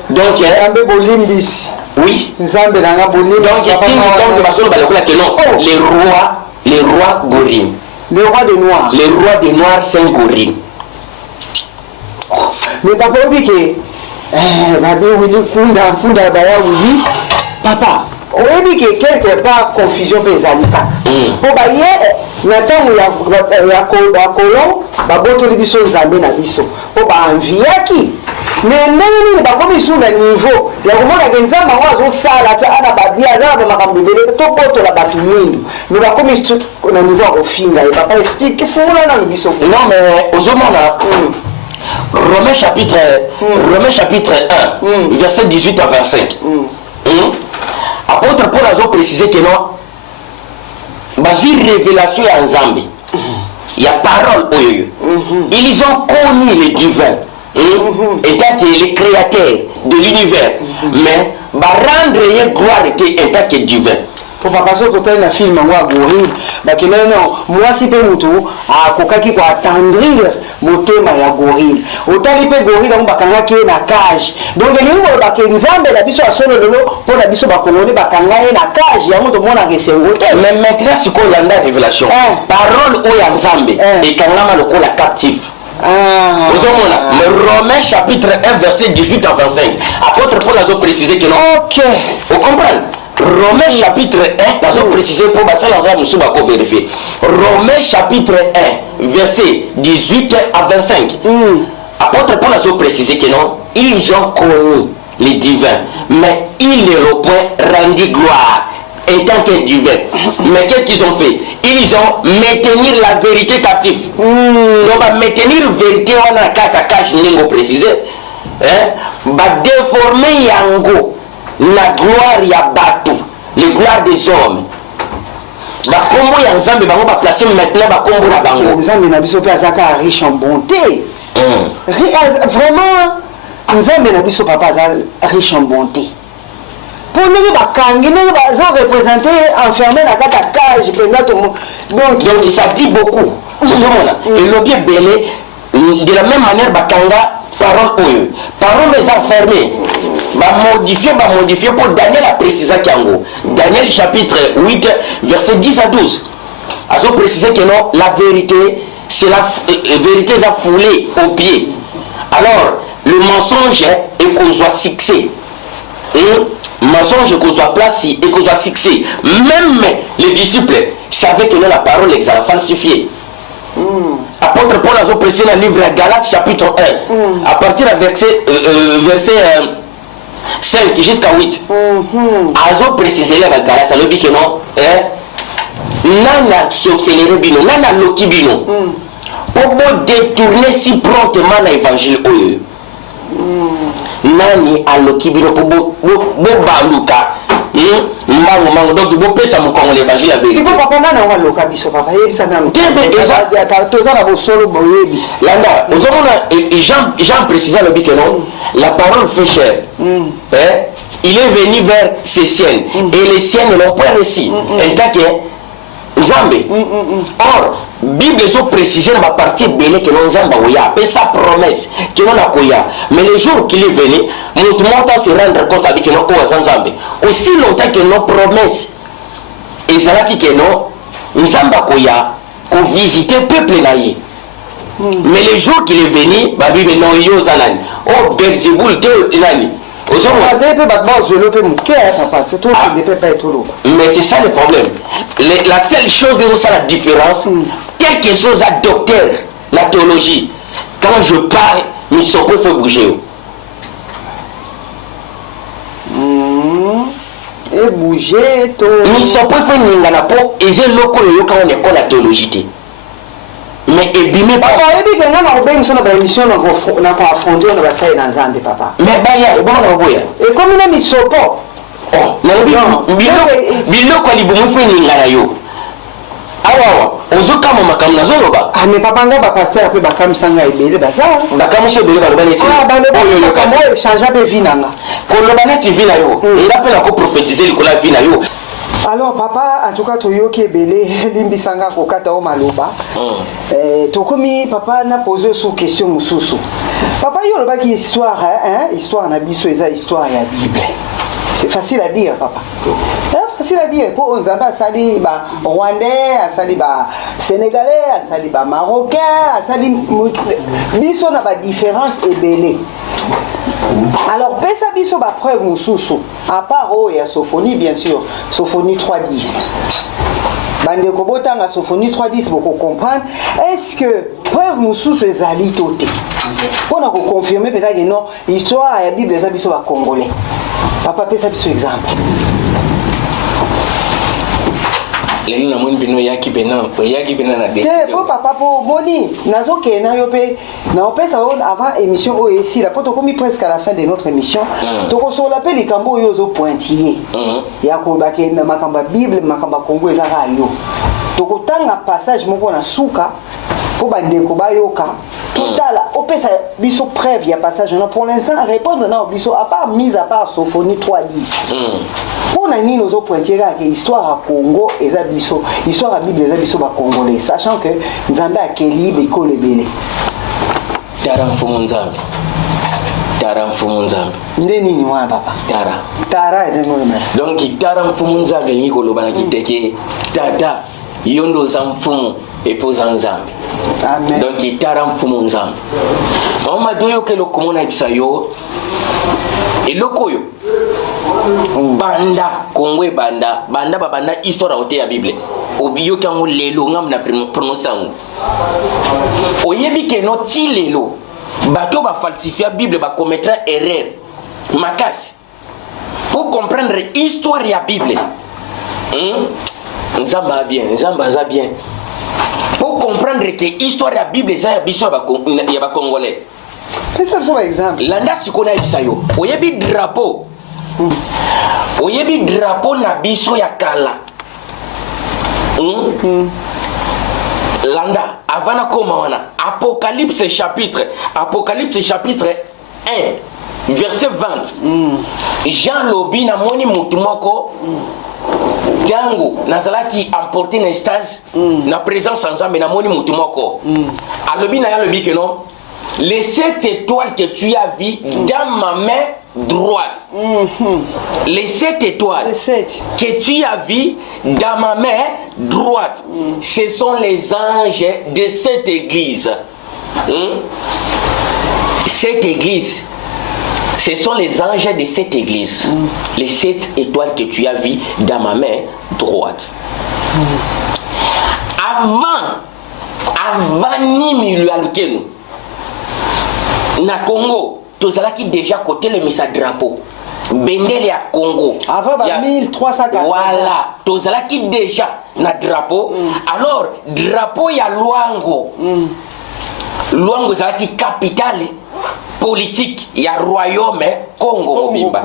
Donc Nzambe bolimbisi. Oui. Nzambe nanga bolimbi. Donc King Kong va sur le que non. Les rois gorim. Les rois des noirs. Les rois des noirs c'est gorim. Mais papa obi ke babi wili kunda baya wili papa. Oui, quelque part confusion ezali kaka po baye na ntango ya kolon babotoli biso Nzambe na biso po baenviaki mais ndenge nini bakomi su na niveau ya komonaka Nzambe yango azosala te ana babia aza na bamakambo ebele tobotola bato mwindu mais bakomi na niveau ya kofinga ye papa explique fungula nano biso. Non mais ozomona Romains chapitre 1 verset 18 à 25. Apôtre Paul a précisé que non, une révélation en Zambie. Il y a parole. Ils ont connu les divins, étant que les créateurs de l'univers, mais rendre gloire était en tant que divin. Pour papa so total na film ngwa gorille bakena non moi si pe mutu akokaki ko attendrir motema ya gorille otali pe gorille ngo bakanga ki na cage donc lingo bakena Nzambe na biso asolo lelo pour na biso bakongole bakanga ye na cage yango to mona kesengo te mais maintenant si ko landa révélation parole o ya Nzambe et kangama lokola captif. Vous avez Romains chapitre 1 verset 18 à 25. Apôtre Paul a précisé que non. Ok. Vous comprenez? Romains chapitre 1, nous avons précisé pour nous vérifier. Romains chapitre 1, verset 18 à 25. Apôtre Paul a précisé que non, ils ont connu les divins, mais ils ne l'ont point rendu gloire en tant que divin. Mais qu'est-ce qu'ils ont fait? Ils ont maintenu la vérité captive. Donc, maintenir la vérité, on a 4 caches, nous précisé. Déformer yango. La gloire ya batu, la gloire des hommes. La combo ya Nzambe bango ba placer maintenant ba combo na bango. Nzambe na biso pe azaka riche en bonté. Vraiment Nzambe na biso papa riche en bonté. pour nous bakangi nous va représenter enfermé dans la cage pendant tout donc ça dit beaucoup et le bien belé de la même manière bakanga parole les enfermés modifier pour Daniel a précisé qu'ango Daniel chapitre 8 verset 10 à 12 a précisé que non la vérité c'est la vérité a foulé au pied alors le mensonge est qu'on soit succès mensonge qu'on soit placé et qu'on soit succès même les disciples savaient que non la parole les a falsifié. Apôtre Paul a précisé dans le livre Galates chapitre 1 à partir du verset 5 jusqu'à 8 a précisé dans Galates a dit que non nana s'accélérer bino nana loki bino pour détourner si promptement l'évangile nani aloki bino pour baluka mango donc bo pesa mon kongo l'évangile avec c'est quoi papa nana wa loka biso papa yebisa nana toza na bosolo boyebi landa ozomona Jean précisait le que non la parole fait chair il est venu vers ses siennes et les siennes ne l'ont pas reçu tant que Zambé. Or, Bible est précisé dans la partie belé que l'on Zamba oya, et sa promesse que l'on a koya. Mais le jour qu'il est venu, nous devons se rendre compte avec que l'on a Zambé. Aussi longtemps que nos promesses, et ça qui que non, Zamba koya, qu'on visite le peuple naïe. Mais le jour qu'il est venu, la Bible non yo zalani. Oh, Belzéboul, te nani. Mais c'est ça le problème. La seule chose, c'est ça la différence. Quelque chose à docteur, la théologie. Quand je parle, ils sont pas fait bouger. Et bouger, ils sont pas fait n'ingana po. Ils ont locaux quand on école la théologie. Mais ebimé papa ebi que ngana obengi sona ba émission na ko affronter on va ça dans Zambie papa mais baya e bon na boya et comme na misopo oh na bilo ko libumu feni ngana yo awa ozuka mo makam na zoloba ah mais papa nga ba pasteur pe ba kamsanga ebele ba ça ba kamushe ebele ba lobana ti ah ba le ka mo changer be vie nanga ko lobana ti vie na yo ndapela ko prophétiser likola vie na yo. Alors papa, en tout cas toyoki ebele limbisanga kokata o maloba. Tokomi papa na posé sous question mususu. Papa yo lobaki histoire histoire na biso eza histoire ya Bible. C'est facile à dire papa. C'est facile à dire pour Nzamba sali ba Rwandais, sali ba Sénégalais, sali ba Marocain, sali biso na ba différence ebele. Alors pesa biso ba preuve mususu à part ya Sophonie bien sûr Sophonie 3:10 bande ko botanga Sophonie 3:10 pour comprendre est-ce que preuve mususu ezali toté pour na ko confirmer peut-être que non histoire ya Bible za biso ba congolais papa pesa biso exemple leli na moni bino yaki pena na décision po papa po boni nazo ke na yo pe na opesa avant émission o ici la poto komi presque à la fin de notre émission to ko so la pe les kambo yo zo pointiller ya ko ba ke na makamba Bible makamba Congo ezaka yo to ko tanga passage moko na suka po bande ko bayoka tala opesa biso preuve ya passage na pour l'instant répondre na biso à part mise à part Sophonie 3:10 on a ni nos pointiers que histoire à Congo et biso histoire à Bible les biso ba congolais sachant que Nzambe a keli beko lebele tara mfumu Nzambe ndeni ni mwana papa tara donc tara mfumu Nzambe ni ko lobana kiteke tata yondo za mfumu epoza Nzambe amen donc tara mfumu Nzambe mama doyo ke lokomona bisayo elokoyo banda Congo banda babanda histoire ote ya Bible obiyo kango lelo ngam na prononcer ngo oyebi ke no ti lelo bato ba falsifier Bible ba commettre erreur makasi pour comprendre histoire ya Bible nzamba bien pour comprendre que histoire ya Bible ça ya biso ya ba congolais c'est ça un exemple landa sikona bisayo oyebi drapeau na biso ya kala landa avant na koma wana Apocalypse chapitre 1 verset 20. Jean lobi na moni mutu moko tango nazalaki emporté na stage na présence ensemble na moni mutu moko alobi na ya lobi que non, les 7 étoiles que tu as vues dans ma main droite, les 7 étoiles que tu as vues dans ma main droite, ce sont les anges de cette église. Cette église, ce sont les anges de cette église. Les 7 étoiles que tu as vues dans ma main droite. Avant Nimi Lualukenu, na Congo, tozalaki déjà côté le misa drapeau. Bendele ya Congo. Avant 1340. Voilà, tozalaki déjà na drapeau. Alors, drapeau ya Luango. Luango zalaki capitale politique ya royaume Congo mobimba.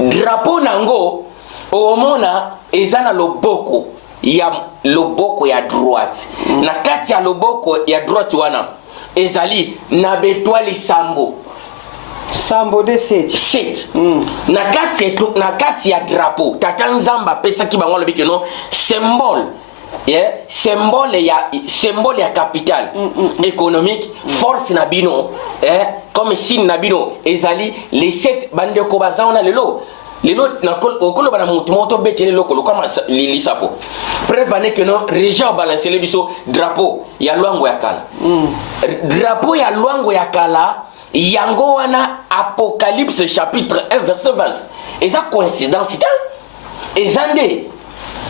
Drapeau nango omona ezana loboko ya droite. Na kati ya loboko ya droite wana ezali na betwali Sambo de 7. Na kati ya drapeau tata nzamba pesa ki bango lobi que non symbole ya capital économique force na bino comme signe na bino ezali les 7 bandeko bazaona lelo na okolo bana mutu moto betele lokolo kama lisapo preuve que non région balancer le biso drapeau ya Luango ya kala drapeau ya Luango ya kala yango wana Apocalypse chapitre 1 verset 20 eza coïncidence ita ezande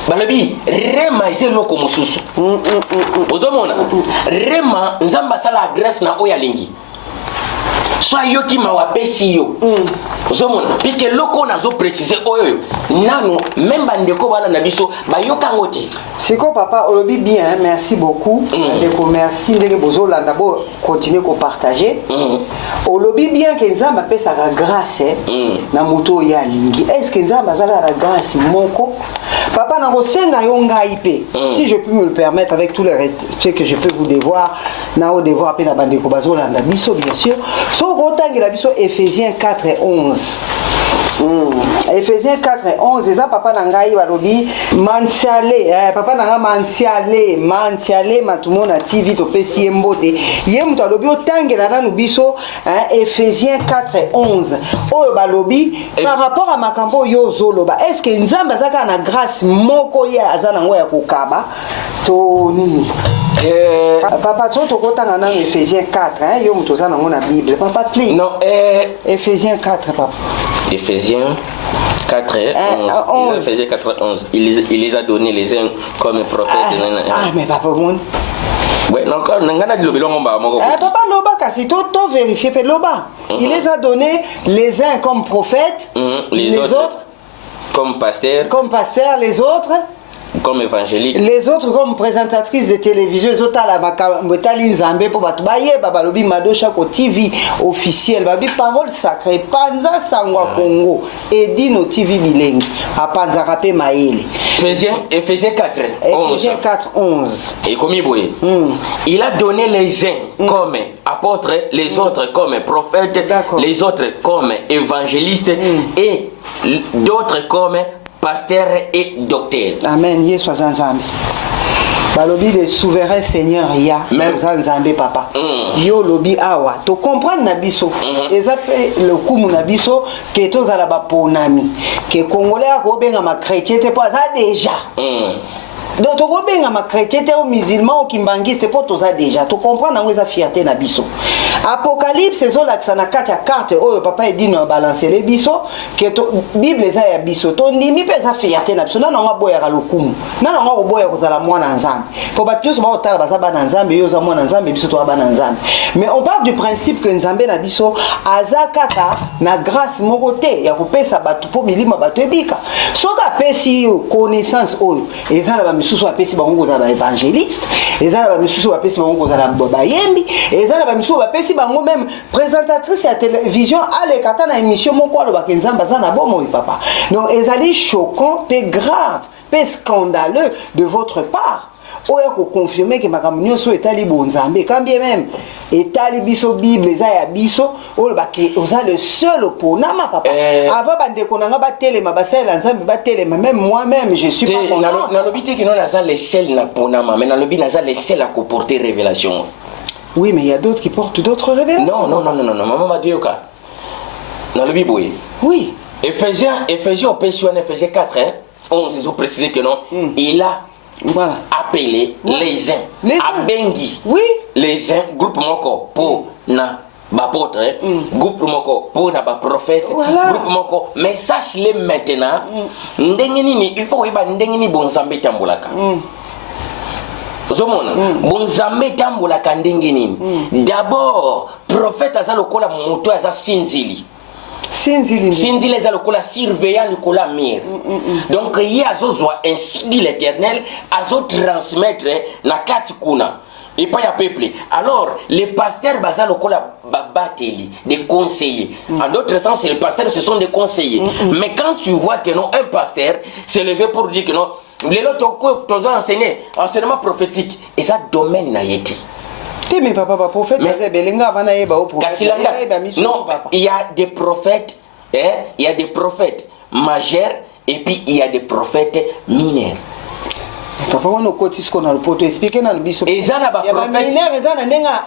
balobi rema iseloko mosusu ozomona rema nzamba sala grâce na oya lingi soit yoki mawapesi yo ozomona puisque loko nazo préciser oyo nano même bandeko bana na biso bayoka ngote. C'est quoi papa olobi bien, merci beaucoup. Ndeko merci ndenge bozola d'abord continuer ko partager. Olobi bien que nzamba pesa ka grâce na moto ya lingi. Est-ce que nzamba zala la grâce moko? Papa na rosenga yo ngai pe. Si je peux me le permettre avec tout le respect que je peux vous devoir, na o devoir pe na bandeko bazola na biso bien sûr. So kotangela biso Ephésiens 4 et 11. Ephésiens 4 et 11 eza papa na ngai balobi mansiale papa na nga mansiale matumona TV to pesi mbote ye mutu alobi otangela nanu biso Ephésiens 4 et 11 oyo balobi par rapport à makambo yo zoloba est-ce que nzamba zaka na grâce moko ya azana ngo ya kokaba to nini papa to kotanga na Ephésiens 4 yo mutu zana ngo na Bible papa please non Ephésiens 4 papa Ephésiens 4 et 11. Ephésiens 4 et 11. Il les a donnés les uns comme prophètes. Mais papa bon. Ouais, non, papa loba kasi to vérifier fait loba. Il les a donnés les uns comme prophètes, les autres comme pasteurs, les autres comme évangélique, les autres comme présentatrices de télévision, les autres à la Makambetali Nzambe pour Batubaye, Babalobi Madosha ko TV officiel, Babi parole sacrée, Panza Sangwa Congo, et dit nos TV bilingue, à Panza Rapé Maïli. Ephésiens 4, 11. Et comme il a donné les uns comme apôtres, les autres comme prophètes, les autres comme évangélistes et d'autres comme pasteur et docteur. Amen. Yesu Nzambe. Balobi le souverain Seigneur ya Nzambe papa. Yo lobi awa. To comprendre na biso. Ezape le kumu na biso que tozala ba ponami. Que congolais ko benga ma chrétien te pas ça déjà. Donc to ko benga ma chrétien te au musulman au kimbangiste po toza déjà. To comprendre na ngeza fierté na biso. Apocalypse zo la sana kata carte oyo papa e dit no balancer les biso que to Bible za ya biso to ndimi pesa fierté na biso na nga boya ka lokumu na nga boya ko zala mwana nzambe po ba tous ba otala ba za na nzambe yo za mwana nzambe biso to ba na nzambe mais on part du principe que nzambe na biso azakaka na grâce moko te ya kopesa batu po milima batu ebika soka pesi connaissance oyo ezala ba misusu apesi bango za ba évangéliste ezala ba misusu apesi bango za ba yembi ezala ba misusu apesi bango même présentatrice à télévision à l'écart na émission mon quoi le bakenzamba za na bomo papa donc ezali choquant pe grave pe scandaleux de votre part oya ko confirmer que makambo nyonso etali bonzambe quand bien même etali biso bible eza ya biso oyo bake oza le seul oponama papa avant bandeko nanga batelema basalela nzambe batelema même moi-même je suis pas content nalobi te que non naza le seul na ponama mais nalobi naza le seul à comporter révélation. Oui, mais il y a d'autres qui portent d'autres révélations. Non, maman m'a dit dans le Bible. Oui. Éphésiens, on peut sur Éphésiens 4, 11, ils ont précisé que non, il a appelé les uns à Bengi. Oui. Les uns, groupe moko pour na apôtre, groupe moko pour na prophète, groupe moko. Mais sache-le maintenant, il faut que ndengeni bonzambe tambulaka. Bonzambe tambolaka ndenge nini. D'abord prophète aza lokola moto aza sinzili eza lokola surveillant lokola mire. Donc ye azozwa ainsi dit l'Éternel azotransmettre na kati kuna et pas ya peuple. Alors les pasteurs baza lokola babateli des conseillers. En d'autres sens les pasteurs ce sont des conseillers. Mais quand tu vois que non un pasteur s'est levé pour dire que non les autres tu as enseigné enseignement prophétique et ça domaine na yeti. Mais papa prophète non, il y a des prophètes il y a des prophètes majeurs et puis il y a des prophètes mineurs. Papa on a côté ce qu'on a le poteau expliquer dans le biso. Ezana ba prophète mineur ezana ndenga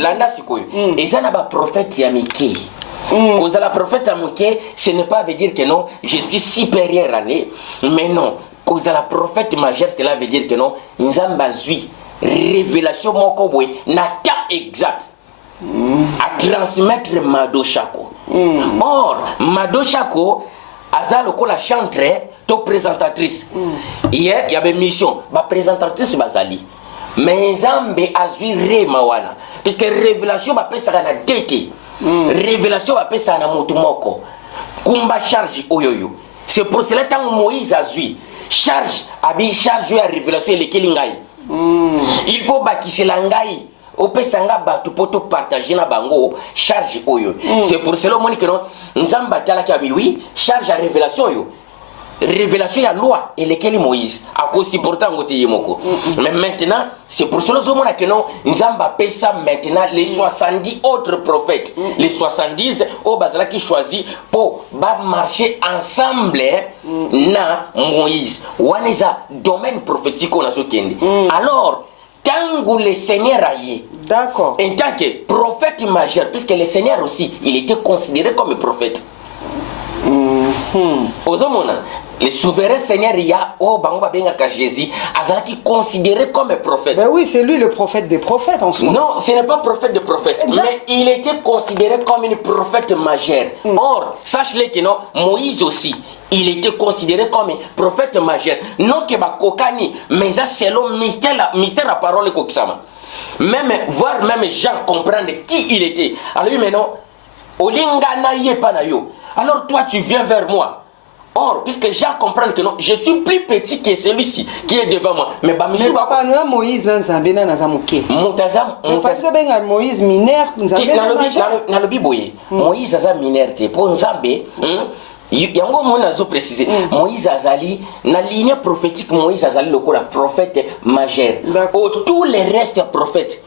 landa sikoyo. Ezana ba prophète ya miki. Cause la prophète à Mouké, ce n'est pas veut dire que non, je suis supérieur à lui, mais non. Cause la prophète majeure, cela veut dire que non, nous avons zui révélation mon koboé, n'a temps exact à transmettre Mado Chako. Or, Mado Chako, Azal la chantre, to présentatrice. Hier, il y avait mission, ma présentatrice Bazali. Mais Zambé a zui Remawana, puisque révélation va passer à la dété. Révélation appelle ça na moto moko kumba charge oyoyo. C'est pour cela que Moïse a zui charge abi charge ya révélation elekeli ngai. Il faut bakisi la ngai opesanga batu poto partager na bango charge oyo. C'est pour cela moni que non nzamba tala ki abi oui charge à révélation yo. Révélation ya loi elekeli Moïse à cause pourtant ngote yemoko. Mais maintenant c'est pour cela que non nzamba pesa maintenant les 70 autres prophètes, les 70 au bazala qui choisit pour marcher ensemble na Moïse. Waneza domaine prophétique on a sokende. Alors tant le Seigneur a y d'accord. En tant que prophète majeur puisque le Seigneur aussi il était considéré comme prophète. Le souverain Seigneur ya o bango benga Jésus azalaki considéré comme prophète. Ben oui, c'est lui le prophète des prophètes en ce moment. Non, ce n'est pas prophète de prophète, mais il était considéré comme une prophète majeure. Or, sache-le que non, Moïse aussi, il était considéré comme un prophète majeur. Non que ba kokani, mais ça selon mystère la parole kokisama. Même voir même Jean comprendre qui il était. Alors lui maintenant, olinga na ye pa na yo. Alors toi tu viens vers moi. Or, puisque Jean comprend que non, je suis plus petit que celui-ci qui est devant moi. Mais papa, nous avons Moïse dans Zambé, dans Nazamuké. Moïse mineur, nous Moïse a mineur. Pour Zambé, il y a un moment où on précisé. Moïse Azali, dans la ligne prophétique, Moïse Azali, le prophète majeur. Tous les restes prophètes.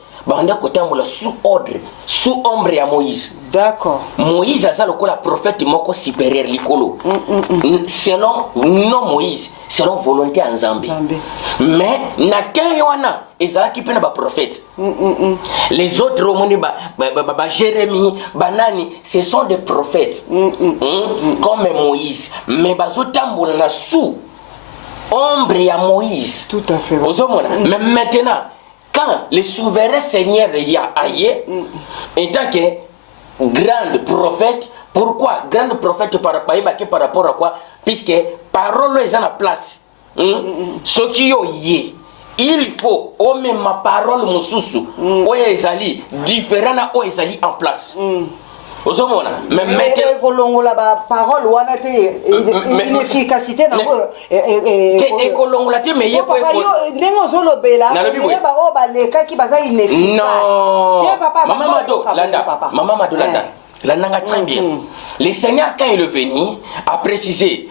Sous ordre, sous ombre à Moïse. D'accord. Moïse a le prophète moko supérieur l'icolo. Selon non Moïse, selon volonté en Zambie. Mais na kenwana ezala ki pena ba prophète. Les autres Jérémie, Banani, ce sont des prophètes. Comme Moïse, mais bazotambola na sous ombre à Moïse. Tout à fait. Mais maintenant quand le souverain Seigneur y a aillé, en tant que grand prophète, pourquoi grand prophète par rapport à quoi? Puisque parole est en la place. Ce qui y il faut, au même ma parole, mon sous-sous, différent à en place. Mais maintenant la parole une efficacité dans Maman Mado, très bien. Le Seigneur, quand il est venu, a précisé,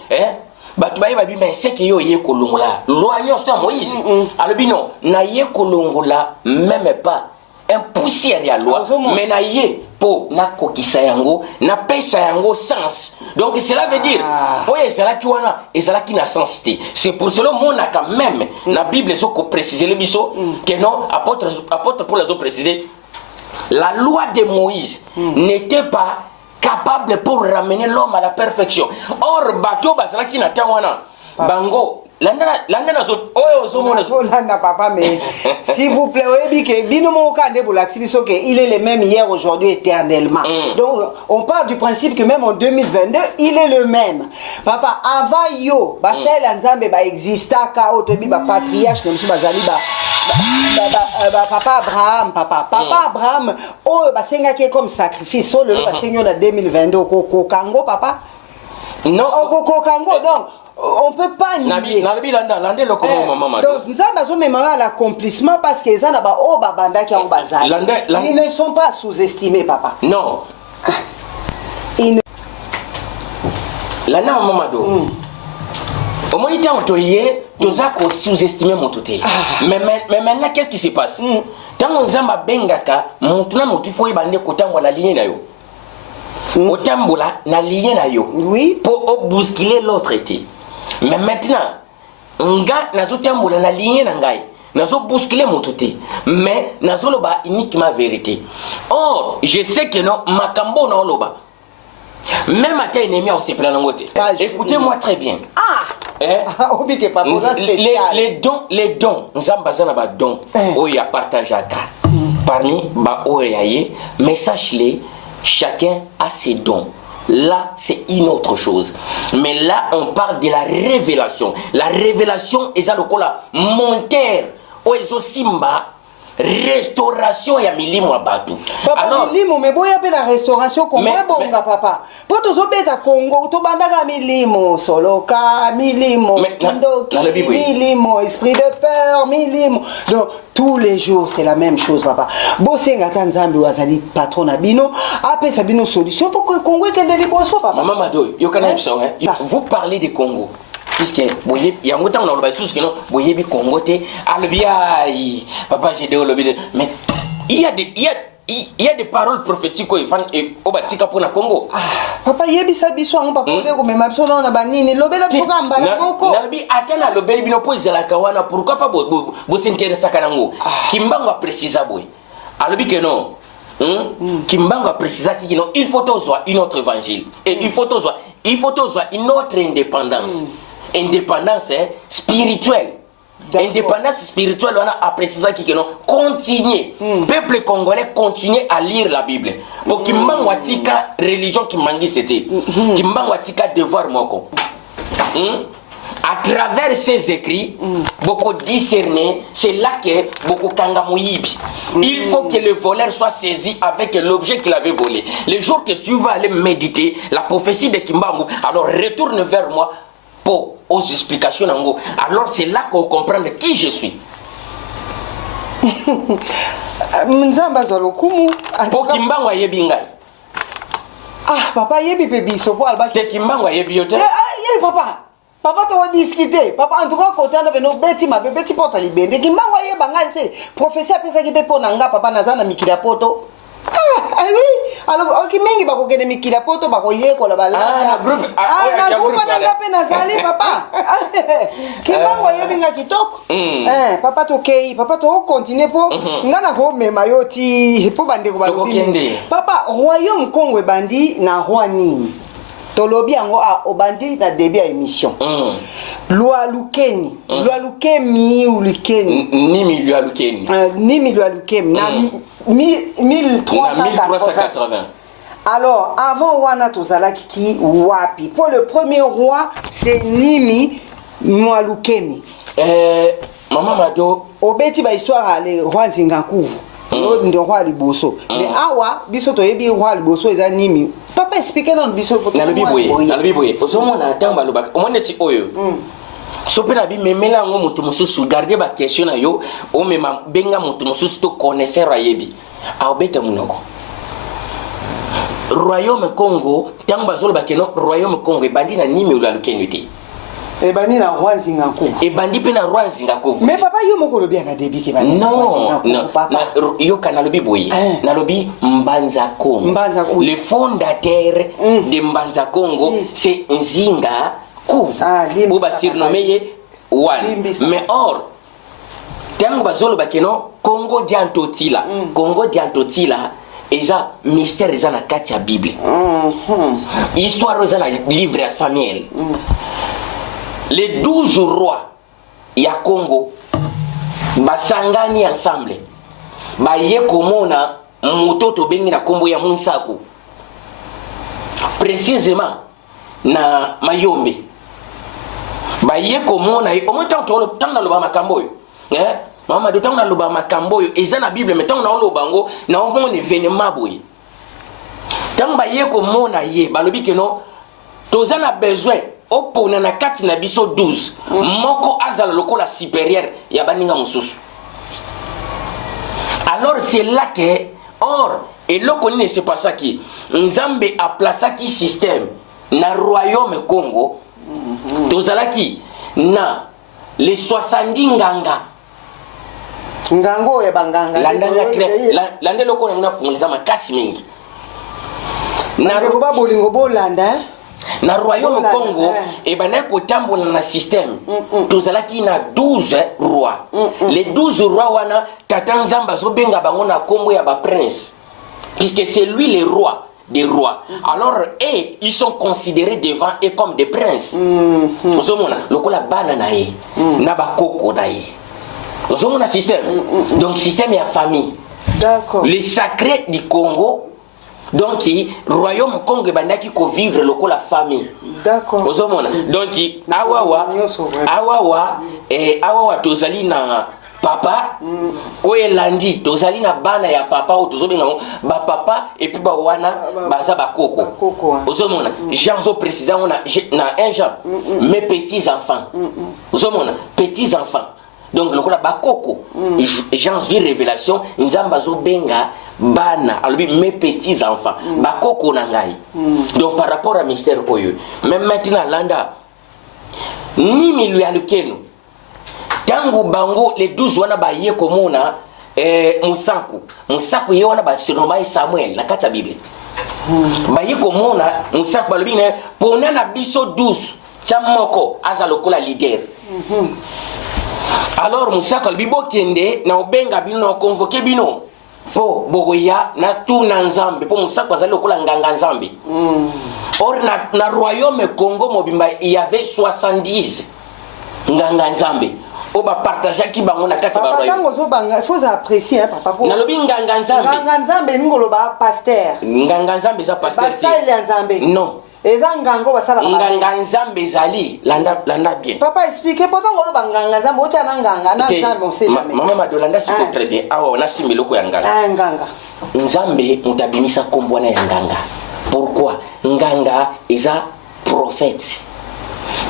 bato baye babi mais c'est que yo ye kolongola loi nyonso ya Moïse alobi non na ye kolongola même pas un poussière ya loi mais na ye po na kokisa yango na pesa yango sens donc cela veut dire oyo ezalaki wana ezalaki na sens te c'est pour cela monaka même na Bible ezoko préciser le biso que non apôtre Paul a précisé la loi de Moïse n'était pas capable pour ramener l'homme à la perfection. Or, bateau bazalaki na tawana bango landa zo oyo zo mona landa papa mais s'il vous plaît oyebi ke bino mo ka de bolaxibiso ke il est le même hier aujourd'hui éternellement. Donc on part du principe que même en 2022 il est le même. Papa avant yo basela nzambe ba existaka otobi ba patriarche comme si bazali papa Abraham Abraham oyo basengaki comme sacrifice so le basenyo na 2022 ko kango papa non ko kango donc on peut pas nier. Donc nous avons même l'accomplissement parce que ça n'a pas au babanda qui ont bazar. Ils ne sont pas sous-estimés papa. Non. Landa mamado. Au moins il t'a entoyé, tu as sous-estimé mon touté. Mais maintenant qu'est-ce qui se passe? Tant on zamba bengaka, maintenant mon tifo ibande kotan wala ligne na yo. Otambola na ligne na yo. Oui. Pour bousculer l'autre été. Mais maintenant, nga nazo tambola na ligne na ngai, nazo bousculer mon touté, mais nazo loba uniquement vérité. Or, je sais que non, makambo na loba. Même à tes ennemis on s'est plein d'angote. Écoutez-moi très bien. Les dons, nous avons besoin de dons. Oh, il y a partage à cas. Parmi ba oyaye, mais sache-les, chacun a ses dons. Là, c'est une autre chose. Mais là, on parle de la révélation. La révélation est à l'okola monter. Oezo simba. Restauration ya milimo abatu. Papa alors, milimo mais boya pe la restauration comme bonga papa. Po to zobeta Congo to bandaka milimo soloka milimo kindoki milimo esprit de peur milimo. Donc tous les jours c'est la même chose papa. Bosenga tanzambi wazali patron abino ape sabino solution pour que Congo kende liboso papa. Maman Mado, yo kana ipso hein. Vous parlez de Congo. Puisque il y a un temps on a sous que non voyez bi Congo te albia papa j'ai des lobby mais il y a des paroles prophétiques au batika pour na Congo papa yebi sabiso on papa ko même absolument na banini lobela programme bala boko nalbi atana lobeli bino poser la kawana pourquoi pas bo s'intéresser kanango kimbango précisa boy albi que non kimbango précisa qui non il faut soit une autre évangile et il faut soit une autre indépendance. Indépendance spirituelle. Indépendance spirituelle, on a précisé que non, continuer. Peuple congolais continue à lire la Bible. Pour qu'il watika religion qui mangi c'était. Qu'il watika devoir moko. À travers ces écrits, beaucoup discerner, c'est là que beaucoup kangamouibi. Il faut que le voleur soit saisi avec l'objet qu'il avait volé. Le jour que tu vas aller méditer la prophétie de Kimbangu, alors retourne vers moi pour aux explications. Alors c'est là qu'on comprend qui je suis. Pour Kimbangu yebi ngai. Ah papa yebi pebi so pour alba. Te Kimbangu yebi yote. Papa. Papa tu vas discuter. Papa en tout cas quand on a nos bêtis ma bébé tu portes les bébés. Kimbangu yeba ngai te. Professeur pesa ki pe ponanga papa nazana mikila poto. Ah oui, alors ok mingi bako kene mikila poto bako yeko la balada. Na groupe na ngape na zali papa. Kimbangu yebinga kitoko. Papa to kei, papa to continuer po ngana ko mema yoti po bande ko bandi. Papa royaume Congo bandi na roi nini. Tolobi yango a obandi na début à émission. Loi Lukeni, Loi Lukemi ou Lukeni. Nimi Loi Lukeni. Nimi Loi Lukemi. Na 1380. Alors, avant Wana Tozalaki ki wapi. Pour le premier roi, c'est Nimi Loi Lukemi. Maman Mado. Obeti ba histoire le roi Zingakuvu. Ndo roi liboso. Mais awa biso to yebi roi liboso eza Nimi. Papa expliquer dans biso pour na le biboye osomona tamba loba omone ti oyo sopena bi memela ngo mutu mususu garder ba question na yo o mema benga mutu mususu to connaisseur ayebi a obeta munoko royaume Congo tamba zolo ba keno royaume Congo bandi na Nimi ula lukeniti Et bani na roi Zingaku. Et bandi pe na roi Zingaku. Mais papa yo moko lobi na débit ke bani. Non, non. Yo kana lobi boye. Na lobi Mbanza Congo. Le fondateur de Mbanza Congo, c'est Nzinga Kuvu. Ou ba surnommé One. Mais or tango bazolo bakeno Congo diantotila. Congo diantotila eza mystère eza na kati ya Bible. Histoire eza na livre ya Samuel. Les 12 rois ya Congo basangani ensemble baye komona mutoto bengi na kombo ya Munsaku, précisément na Mayombe. Baye komona o montant tolo tanga loba makambo yo mama do tanga loba makambo yo eza na Bible mais tanga na loba ngo na on événement boy tanga baye komona ye balobi ke no tozana besoin opona na kati na biso 12 moko azala lokola supérieur ya baninga mususu. Alors c'est là que or et loko ne c'est pas ça qui Nzambe a placé qui système na royaume Congo tozala ki na les 70 nganga ngango ya banganga lande loko na funguliza makasi mingi na ko ba bolingo bolanda na royaume Congo et bana ko tambola na système tozalaki na 12 rois. Les 12 rois wana tata Nzamba zo benga bango na kombo ya ba prince puisque c'est lui le roi des rois. Alors ils sont considérés devant et comme des princes. Ozomona lokola bana na ye na ba koko na ye. Ozomona système. Donc système ya famille. D'accord. Les sacrés du Congo. Donc, royaume Congo bandaki ko vivre lokola famille. D'accord. Ozomona. Donc, awawa tozali na papa oyelandi tozali na bana ya papa o tozobenga ba papa et puis ba wana baza ba koko. Ozomona. Jean zo précisant na 1 Jean mes petits enfants. Ozomona, petits enfants. Donc lokola ba koko Jean vit révélation Nzamba zo benga bana alobi mes petits enfants bakoko na ngai. Donc par rapport à mystère oyo même maintenant landa nini lui alukeno tangu bango les 12 wana baye komona Musaku ye wana ba surnommé Samuel na kata Bible baye komona Musaku balobi ne pona na biso 12 chamoko aza lokola leader. Alors Musaku albibo kende na obenga bino na convoquer bino po bogoya na tout na Nzambe po Musaku azali lokola nganga Nzambe. Or na royaume Congo mobimba il y avait 70 nganga Nzambe o ba partager ki bango na kati ba royaume. Papa banga il faut apprécier hein papa. Na lobi nganga Nzambe. Nganga Nzambe ngolo ba pasteur. Nganga Nzambe za pasteur. Basali Nzambe. Non. Ezangango basala ba. Nganga Nzambe zali landa bien. Papa expliquez pourtant ngolo ba nganga Nzambe ocha na nganga na Nzambe on sait jamais. Maman Madolanda c'est très bien. Awa na similoko ya nganga. Nganga. Nzambe mutabimisa kombwana ya nganga. Pourquoi? Nganga eza prophète.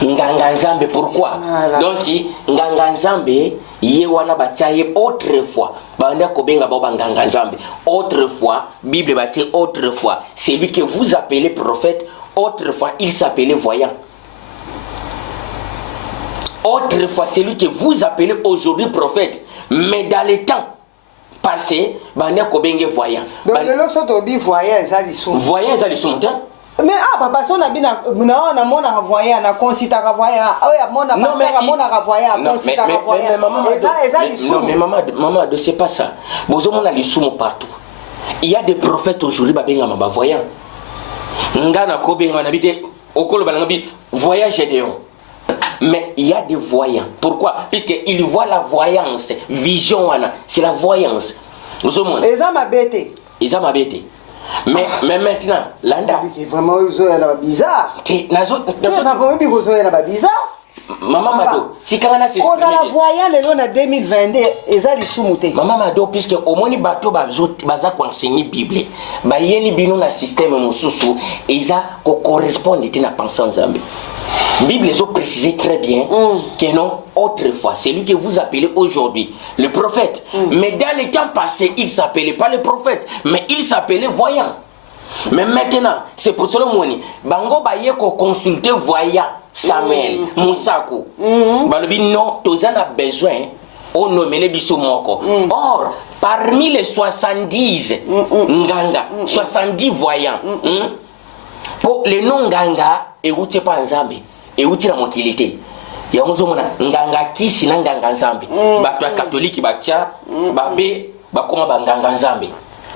Nganga Nzambe pourquoi? Donc nganga Nzambe ye wana bataye autrefois banda kobenga baba nganga Nzambe autrefois Bible batie autrefois celui que vous appelez prophète autrefois il s'appelait voyant. Autrefois celui que vous appelez aujourd'hui prophète mais dans les temps passés banda kobenga voyant. Donc le soto bi voyant ça dit sou. Voyant ça dit sou. Mais papa son na bina na mona voyant na consita ka voyant oya mona pasteur mona ka voyant consita ka voyant non mais maman de c'est pas ça bozo mona lisumu partout. Il y a des prophètes aujourd'hui babenga ma voyant ngana ko benga na bité okolo bana bi voyant Gédéon. Mais il y a des voyants. Pourquoi? Puisque ils voient la voyance, vision wana, c'est la voyance. Bozo mona eza mabete. Eza mabete. Mais maintenant, Landa. Vraiment, ils ont bizarre. Bizarre. Maman Mado, si quand on a ces choses. On a voyant les lois en 2022, ils ont les sous-moutés. Maman Mado, puisque au moins les bateaux baza pour enseigner Bible, bah yeli bino na système mususu, ils ont correspondent à penser en Zambie. Bible les a précisé très bien que non, autrefois, c'est lui que vous appelez aujourd'hui le prophète. Mais dans les temps passés, il ne s'appelait pas le prophète, mais il s'appelait voyant. Mais maintenant, c'est pour cela que bango baye ko consulter voyant Samuel Moussako. Balobi non, tous a besoin on nommer biso moko. Or, parmi les 70 nganga, 70 voyants, pour les non nganga et outi pa nzambe, et outi la mokilité. Ya ngozo mona nganga kisi na nganga nzambe. Bato ya catholique batia babe bakoma banganga nzambe.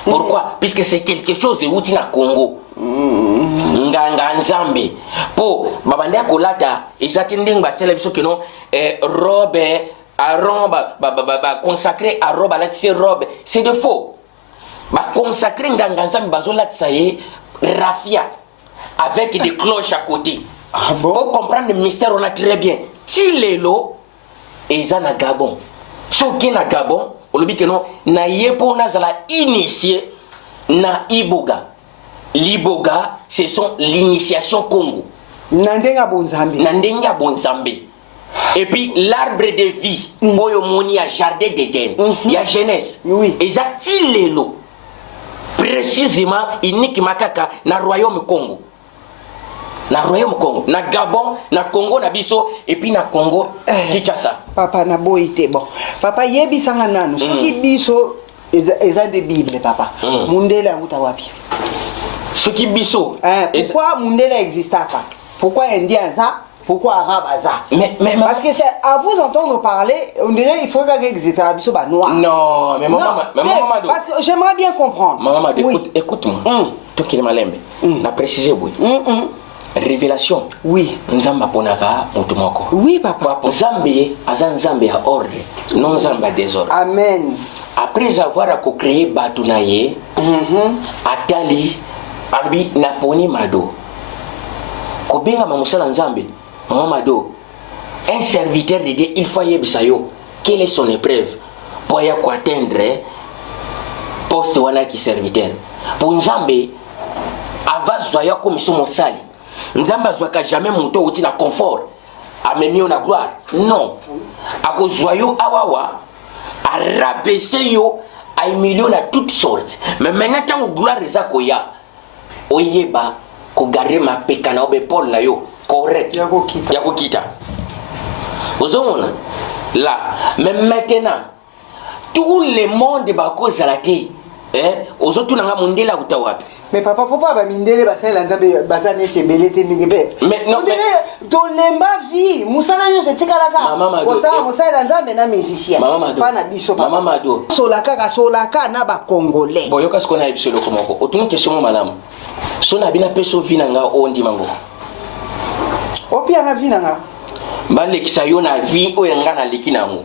Pourquoi? Puisque c'est quelque chose outi na Congo. Nganga nzambe. Po babande kolata ezatending batela biso que non robe robe consacré à robe la robe, c'est de faux. Ba consacré nganga nzambe bazola tsaye rafia avec des cloches à côté. Ah bon? Pour comprendre le mystère, on a très bien. Si les lots, ils ont un Gabon. Si on a Gabon, on dit que non, na yepo nazala initié na Iboga. L'Iboga, ce sont l'initiation Congo. Nandenga bonzambe. Nandenga bonzambe. Et puis l'arbre de vie, il y a jardin d'Éden, il y a jeunesse. Oui. Et ça, les lots, précisément, uniquement na royaume Congo. Na royaume Congo, na Gabon, na Congo, na biso, et puis na Congo, Kinshasa. Papa na boité bon. Papa yebi sanga nanu. Soki biso eza de Bible papa. Mundele amuta wapi? Soki biso. Pourquoi Mundele existe pas? Pourquoi Indien ça? Pourquoi Arabe ça? Mais parce que c'est à vous entendre parler, on dirait il faut qu'il existe biso ba noir. Non, mais maman parce que j'aimerais bien comprendre. Maman écoute-moi. Toi qui es malembe. Na préciser oui. Révélation. Oui. Nzamba ponaka mutumoko. Oui papa. Nzambe azan nzambe à ordre, non nzamba à désordre. Amen. Après avoir créé Batunaye, Atali, Arbi Naponi Mado. Kobenga mamusala nzambe, Maman Mado. Un serviteur de Dieu, il faut y bisayo. Quelle est son épreuve pour y atteindre poste wana qui serviteur. Pour nzambe, avant soya comme son sali. Nzamba zwaka jamais monto outi na confort amemi na gloire non akozwayo awawa a rabaisser yo a humilier na toutes sortes mais maintenant tant gloire eza koya oyeba ko garder ma pekana obe Paul na yo correct ya kokita ozomona là mais maintenant tout le monde ba kozalate ozotuna nga mundela utawapi. Mais papa pourquoi ba mindele basala nzabe basane chebelete ningebe. Mais non mais ton lemba vie musala nyo se tikalaka. Osala musala nzabe na musicien. Pas na biso papa. Maman Mado. Solaka na ba congolais. Boyoka skona ebiselo komoko. Otuni question mo malamu. Sona bina peso vinanga ondi mango. Opia na vinanga. Ba lekisa yo na vie oyanga na lekinango.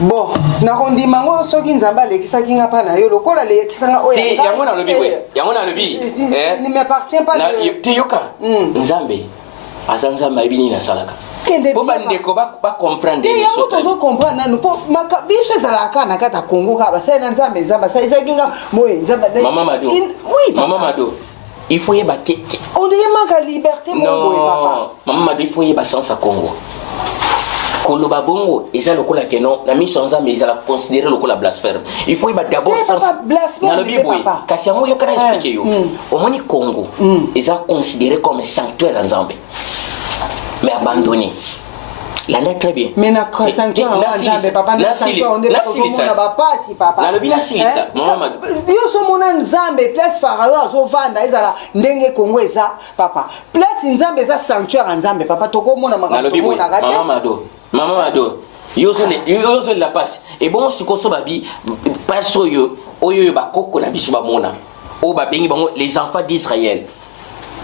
Bon, na rondi mango soki nzamba lekisa kinga pa na yo lokola lekisa nga oya. Si yango na lobi we. Yango na lobi. Il ne m'appartient pas de te yoka. Nzambe. Azanza mabini na salaka. Po bandeko ba comprendre. Te yango tozo comprendre nanu po makabiso ezalaka na kata Congo ka ba sai na nzambe sa kinga moye nzamba. Maman Mado. Oui, Maman Mado. Il faut y ba on dirait manque de liberté mon boy papa. Maman Mado il faut y ba sans à Congo. Koloba bongo eza lokola kenon na mission nzambe ezala considérer lokola blasphème. Il faut d'abord sans blasphème papa. Kasi yango yo kana expliquer yo. Omoni Congo eza considéré comme un sanctuaire nzambe. Mais abandonné. Là très bien. Mais na sanctuaire nzambe papa na sanctuaire on est pas ba pasi papa. Na lobi na silisa. Maman yo so mona nzambe place pharaon azovanda ezala ndenge Congo eza papa. Place nzambe eza sanctuaire nzambe papa toko mona makambo mona kate. Maman Mado, yozo la passe. Et bon, ce qu'on babi, passe oyo ba koko na biso ba mona. O ba bengi bango les enfants d'Israël.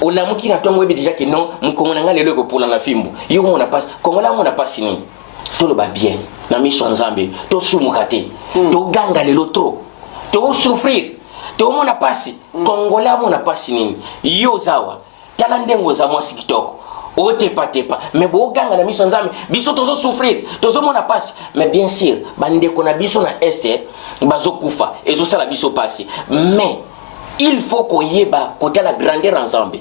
O la muki na tongo be déjà que non, mukongo na ngale leko pour la fimbo. Yo on a passe, kongo la mona passe ni. To lo ba bien. Na mission nzambe, to sumukate. To ganga le lotro. To souffrir. To mona passe. Kongo la mona passe ni. Yo zawa. Talandengo za mwasi kitoko. O tepa mais bo ganga na mission nzambe biso tozo souffrir tozo mona passe mais bien sûr bande kona biso na este bazo kufa ezo sala biso passe mais il faut qu'on yeba côté la grandeur ensemble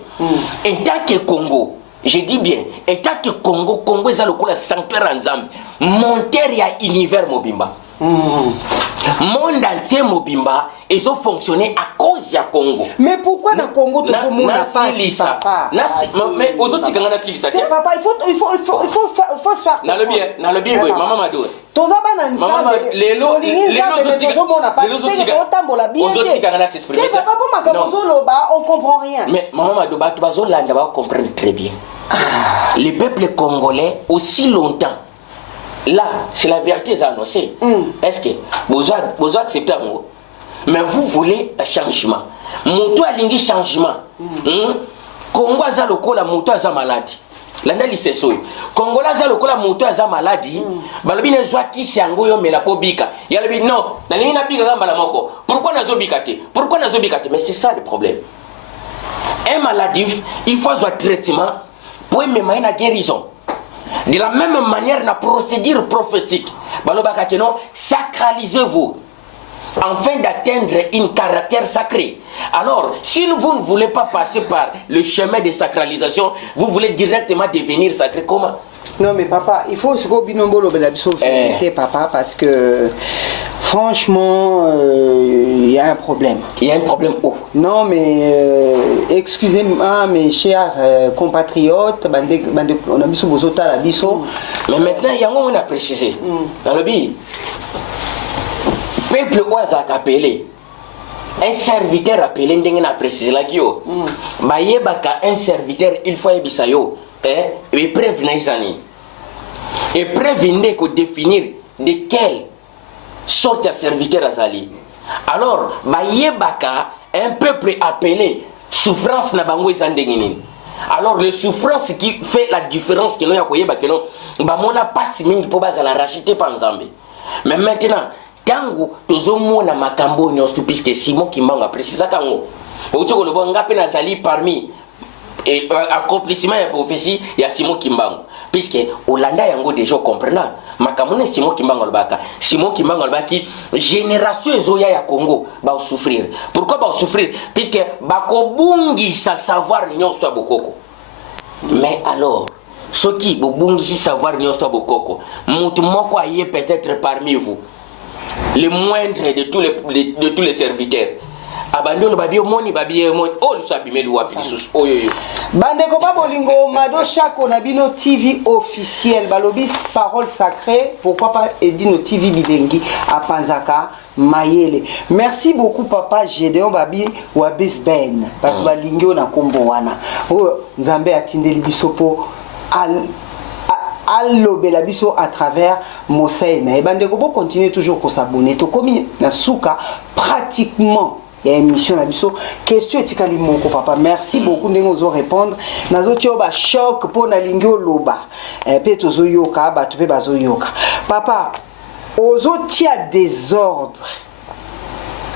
et tant que Congo je dis bien et tant que Congo est le sanctuaire ensemble monter ya univers mobimba Monde entier mobimba ils ont fonctionné à cause ya Congo. Mais pourquoi dans Congo tout le monde n'a pas papa? Mais aux autres quand on a filé ça. Papa, il faut se faire. Dans le bien oui, maman m'a dit. Toza bana nzambe les autres papa pour makabozo loba on comprend rien. Mais maman m'a dit bato bazolanda ba comprendre très bien. Les peuples congolais aussi longtemps. Là, c'est la vérité annoncée. Est-ce que vous acceptez moi? Mais vous voulez un changement. Moto a lingi changement. Congo a lokola moto a maladie. Landa liseso. Congo a lokola moto a maladie. Balobi ne zwa ki sango yo mela po bika. Yalobi non, na lingi na bika gamba la moko. Pourquoi nazo bikate? Pourquoi nazo bikate? Mais c'est ça le problème. Un maladif, il faut un traitement pour me mener la guérison. De la même manière, la procédure prophétique, sacralisez-vous afin d'atteindre un caractère sacré. Alors, si vous ne voulez pas passer par le chemin de sacralisation, vous voulez directement devenir sacré. Comment? Non mais papa, il faut se binombo vérité papa parce que franchement il y a un problème. Il y a un problème où? Non mais excusez-moi mes chers compatriotes, on a mis sur vos la biso. Mais maintenant il y a on a précisé. Dans le bi peuple oisa appelé. Un serviteur appelé ndenge na préciser la kio. Ba yebaka un serviteur il faut yebisa yo. Et prévenir les années. Et prévenir qu'on définir de quelle sorte de serviteur azali. Alors, bayebaka un peuple appelé souffrance na bango ezandengini. Alors les souffrances qui fait la différence que nous ya koyeba que non ba mona passe mingi po bazala racheter par Nzambe. Mais maintenant tango tozomona makambo nyonso puisque Simon Kimbangu a précisé kango. Otoko le bonga pe nazali parmi et accomplissement et prophétie il y a Simon Kimbangu puisque Hollanda yango déjà comprendre makamone Simon Kimbangu albaka qui génération ezoya ya Congo ba souffrir. Pourquoi ba souffrir? Puisque ba kobungi sa savoir nyonso ya bokoko. Mais alors ce qui bobungi sa savoir nyonso ya bokoko mutu moko aye peut-être parmi vous le moindre de tous les serviteurs. Abandon babio moni babie moni oh lusabimeli wapi lisusu oyoyo bandeko babolingo mado chako na bino TV officiel balobis parole sacrée pourquoi pas edino TV bidengi à Panzaka Mayele. Merci beaucoup papa Gédéon babi wa Bisben bato balingio na kombo wana o Nzambe atindeli bisopo alobela biso à travers Mosaïna et bandeko bo continuer toujours ko s'abonner to komi na suka pratiquement. Il y a une émission là, question etikali moko papa. Merci beaucoup de nous répondre. Nazo tioba choc pour na lingio loba. Pe tozo yoka ba tupe bazo yoka. Papa, ozo tia désordre.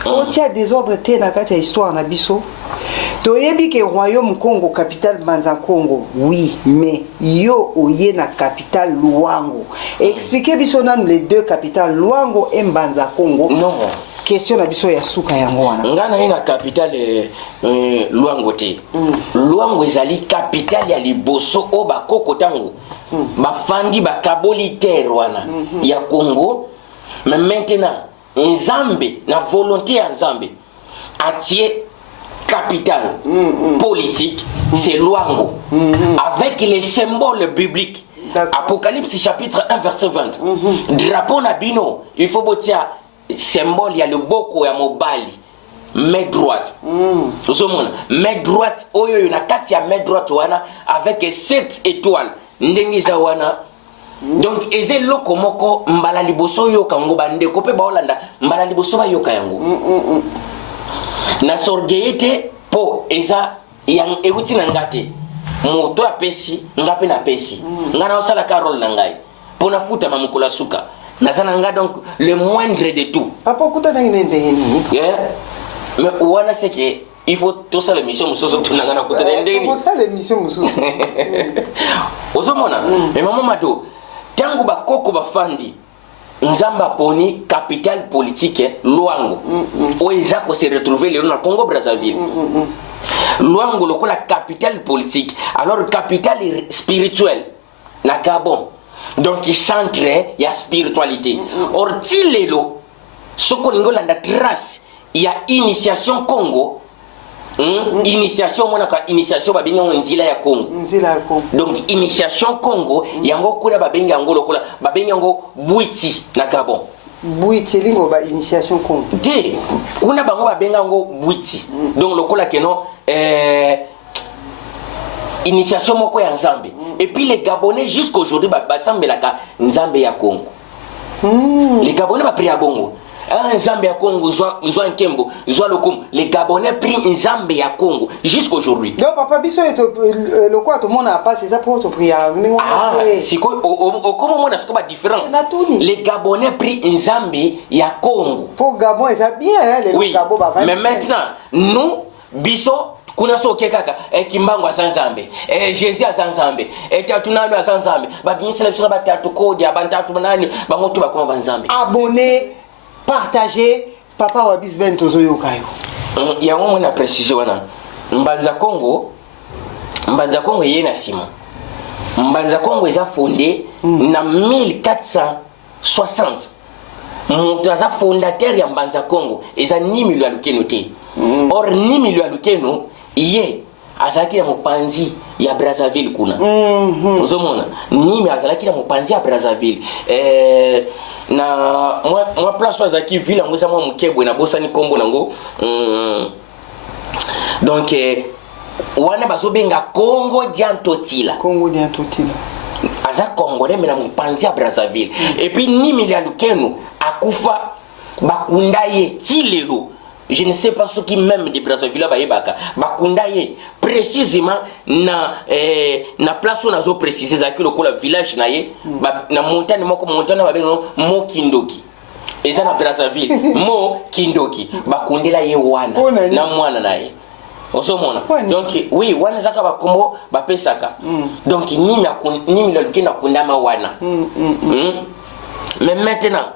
O tia désordre te na kati ya histoire na biso. Toyebi ke royaume Congo capitale Banza Congo. Oui, mais yo oye na capitale Luango. Expliquez biso nan les deux capitales Luango et Banza Congo. Non. Question na biso ya suka yango wana. Ngana ina capitale Luango te. Luango ezali capitale ya liboso o ba koko tango. Ba fandi ba kaboli terre wana ya Congo. Mais maintenant Nzambe na volonté ya Nzambe atie capitale politique c'est Luango avec les symboles bibliques. Apocalypse chapitre 1 verset 20. Drapeau na bino il faut botia symbole il y a le boko ya mobali main droite main droite oyo na kati ya main droite wana avec 7 étoiles ndenge za wana donc eze loko moko mbala liboso yo kango bande ko pe ba Hollanda mbala liboso ba yoka yango na sorgeyete po eza yang ewuti na ngate moto apesi ngape na pesi ngana osala karol na ngai pona futa mamukula suka. Nazananga donc le moindre de tout. Papa kuta na ndeni. Mais wana c'est que il faut tout ça l'émission musoso tunanga na kuta ndeni. Comment ça l'émission musoso? Ozomona. Mais maman Mado, tangu bakoko bafandi Nzamba poni capitale politique Luango. Oeza ko se retrouver le na Congo Brazzaville. Luango lokola capitale politique, alors capitale spirituelle na Gabon. donc centre ya spiritualité or ti lelo soko lingolanda trace ya initiation Congo. Initiation monaka initiation babenga nzila ya Congo. Donc initiation Congo yango kula babenga yango lokola babenga yango Bwiti na Gabon. Bwiti lingo ba initiation Congo. De kuna bango babenga yango Bwiti. Donc lokola keno initiation moko ya Nzambe. Et puis les Gabonais jusqu'aujourd'hui basambelaka Nzambe ya Congo. Les Gabonais ba priya bongo. Nzambe ya Congo, Zwa Nkembo, Zwa Lokum, les Gabonais prient Nzambe ya Congo jusqu'aujourd'hui. Donc papa biso le quoi tout le monde a passé ça pour te prier. C'est quoi comment on a ce différence? Les Gabonais prient Nzambe ya Congo. Pour Gabon ça bien les oui. Gabon ba. Mais maintenant nous biso kuna so kekaka kimbango asanzambe Jésus asanzambe tatunalo asanzambe babinyisa biso batatu kodi abantatu banani bangoto bakoma banzambe. Abonné partager papa wa bisben tozoyo kayo. Yango mona préciser wana. Mbanza Congo yena sima. Mbanza Congo eza fondé na 1460. Mutaza fondateur ya Mbanza Congo eza Nimilo Alukeno te. Or Nimilo Alukeno ye azalaki ya mopanzi ya Brazzaville kuna. Ozomona Nimi azalaki ya mopanzi ya Brazzaville. Na moi place azaki ville ngoza moi mukebwe na bosani kombo nango donc wana bazobenga Congo Diantotila aza congolais mais na mopanzi ya Brazzaville. Et puis Nimili Alukeno akufa bakunda ye tilelo. Je ne sais pas ce qui même de Brazzaville bayebaka bakunda ye précisément na place où nazo préciser zaki lokola village na ye na montagne moko montagne babenga Mo Kindoki eza na Brazzaville Mo Kindoki bakundela ye wana na mwana na ye osomona. Donc oui wana zaka bakombo bapesaka donc nimi lokina kundama wana. Mais maintenant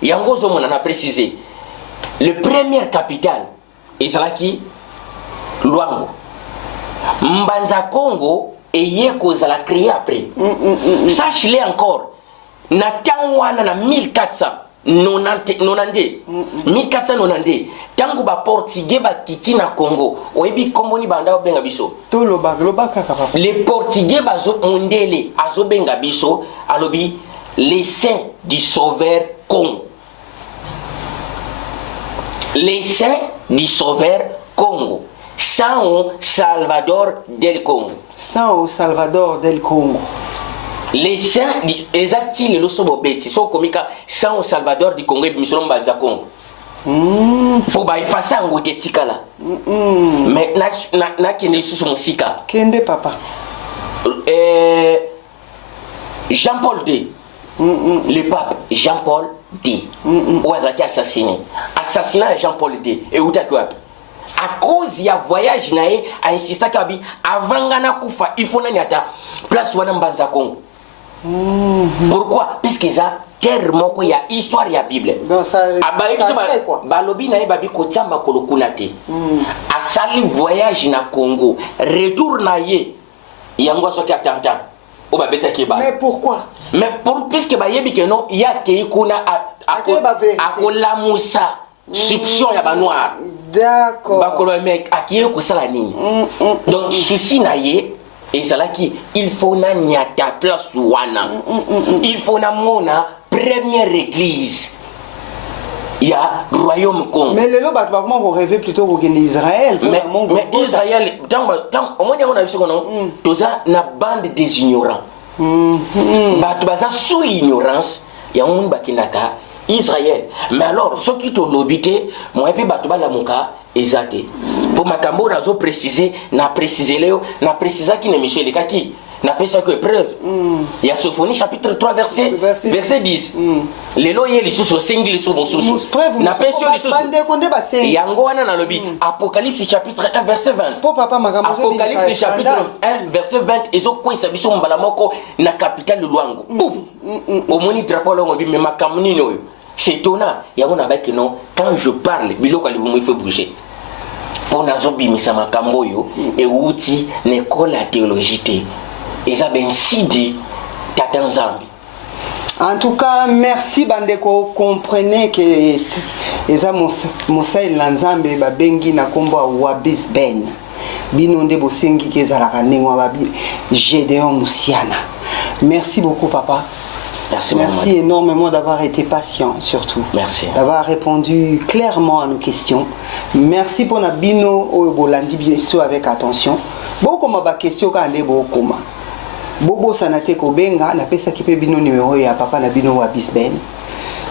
yango zomona na préciser le premier capital ezalaki Luango. Mbanza Congo eye kozala créé après. Sache-le encore na tangwana na 1490 tangu ba portugais ba kiti na Congo oyebi komboni banda obenga biso to loba kaka papa. Les portugais bazo mondele azobenga biso alobi les saints du sauveur Congo. Les saints du sauveur Congo. San Salvador del Congo. San Salvador del Congo. Les saints exacti le losobo beti so komika San Salvador du Congo et Misolo Mbanza Congo. Pour ba efasa ngote tikala. Mais na kende susu musika. Kende papa. Jean-Paul II. Le pape Jean-Paul II. Ou azaki assassiné. Assassinat Jean-Paul II. Et où t'as quoi? À cause il y a voyage naé a insisté kabi avant ngana kufa il faut nani ata place wana Mbanza Congo. Pourquoi? Puisque ça terre moko ya histoire ya Bible. Donc ça balobi naé babi ko tiamba kolokunate. A sali voyage na Congo, retour naé yango soki atanta. Mais pourquoi? Mais puisque bayebi que non ya ke kuna akola musa soupçon ya ba noir. D'accord. Bakolo mec akiye ko sala nini. Donc souci naye ezalaki il faut na nyata place wana. Il faut na mona première église. Il y a royaume Congo. Mais les lots comment vous rêvez plutôt au Israël. Mais Israël tant au moins on a vu ce qu'on a tout ça na bande des ignorants. Batu baza sous ignorance ya on bakinaka Israël. Mais alors ce qui te lobité moi puis batu bala muka ezate. Pour makambo nazo préciser na préciser léo na préciser qui ne Michel kaki na pesa que preuve. Il y a Sophonie chapitre 3 verset 10. Les loyers les sous singli sous bon sous. Na pesa les sous. Yango wana na lobi Apocalypse chapitre 1 verset 20. Apocalypse chapitre 1 verset 20 ezo ko isabiso mbala moko na capitale Luango. Omoni drapeau longo bi me makamuni no. C'est étonnant. Yango na ba que non quand je parle biloko ali il faut bouger. Pour nazo bimisa makambo yo e wuti n'école la théologie. Ils avaient ainsi dit Tata Nzambi. En tout cas, merci bandeko, comprenez que eza Mosaï Lanzambe babengi na kombo Wabis Ben. Bino nde bosengi ke ezalaka ndenge babi Gédéon Moussiana. Merci beaucoup papa. Merci énormément d'avoir été patient surtout. Merci. D'avoir répondu clairement à nos questions. Merci pour na bino oyo bolandi biso avec attention. Beaucoup ma question ka ndé bokoma. Bobo sanate ko benga na pesa ki pe bino numéro ya papa na bino wa Bisben.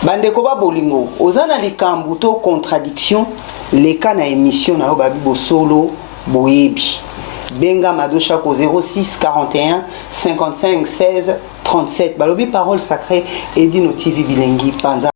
Bande ko ba bolingo. Ozana likambu to contradiction leka na émission na babi bo solo boyebi. Benga Madosha ko 06 41 55 16 37. Balobi parole sacrée Edino TV Bilengi Panza.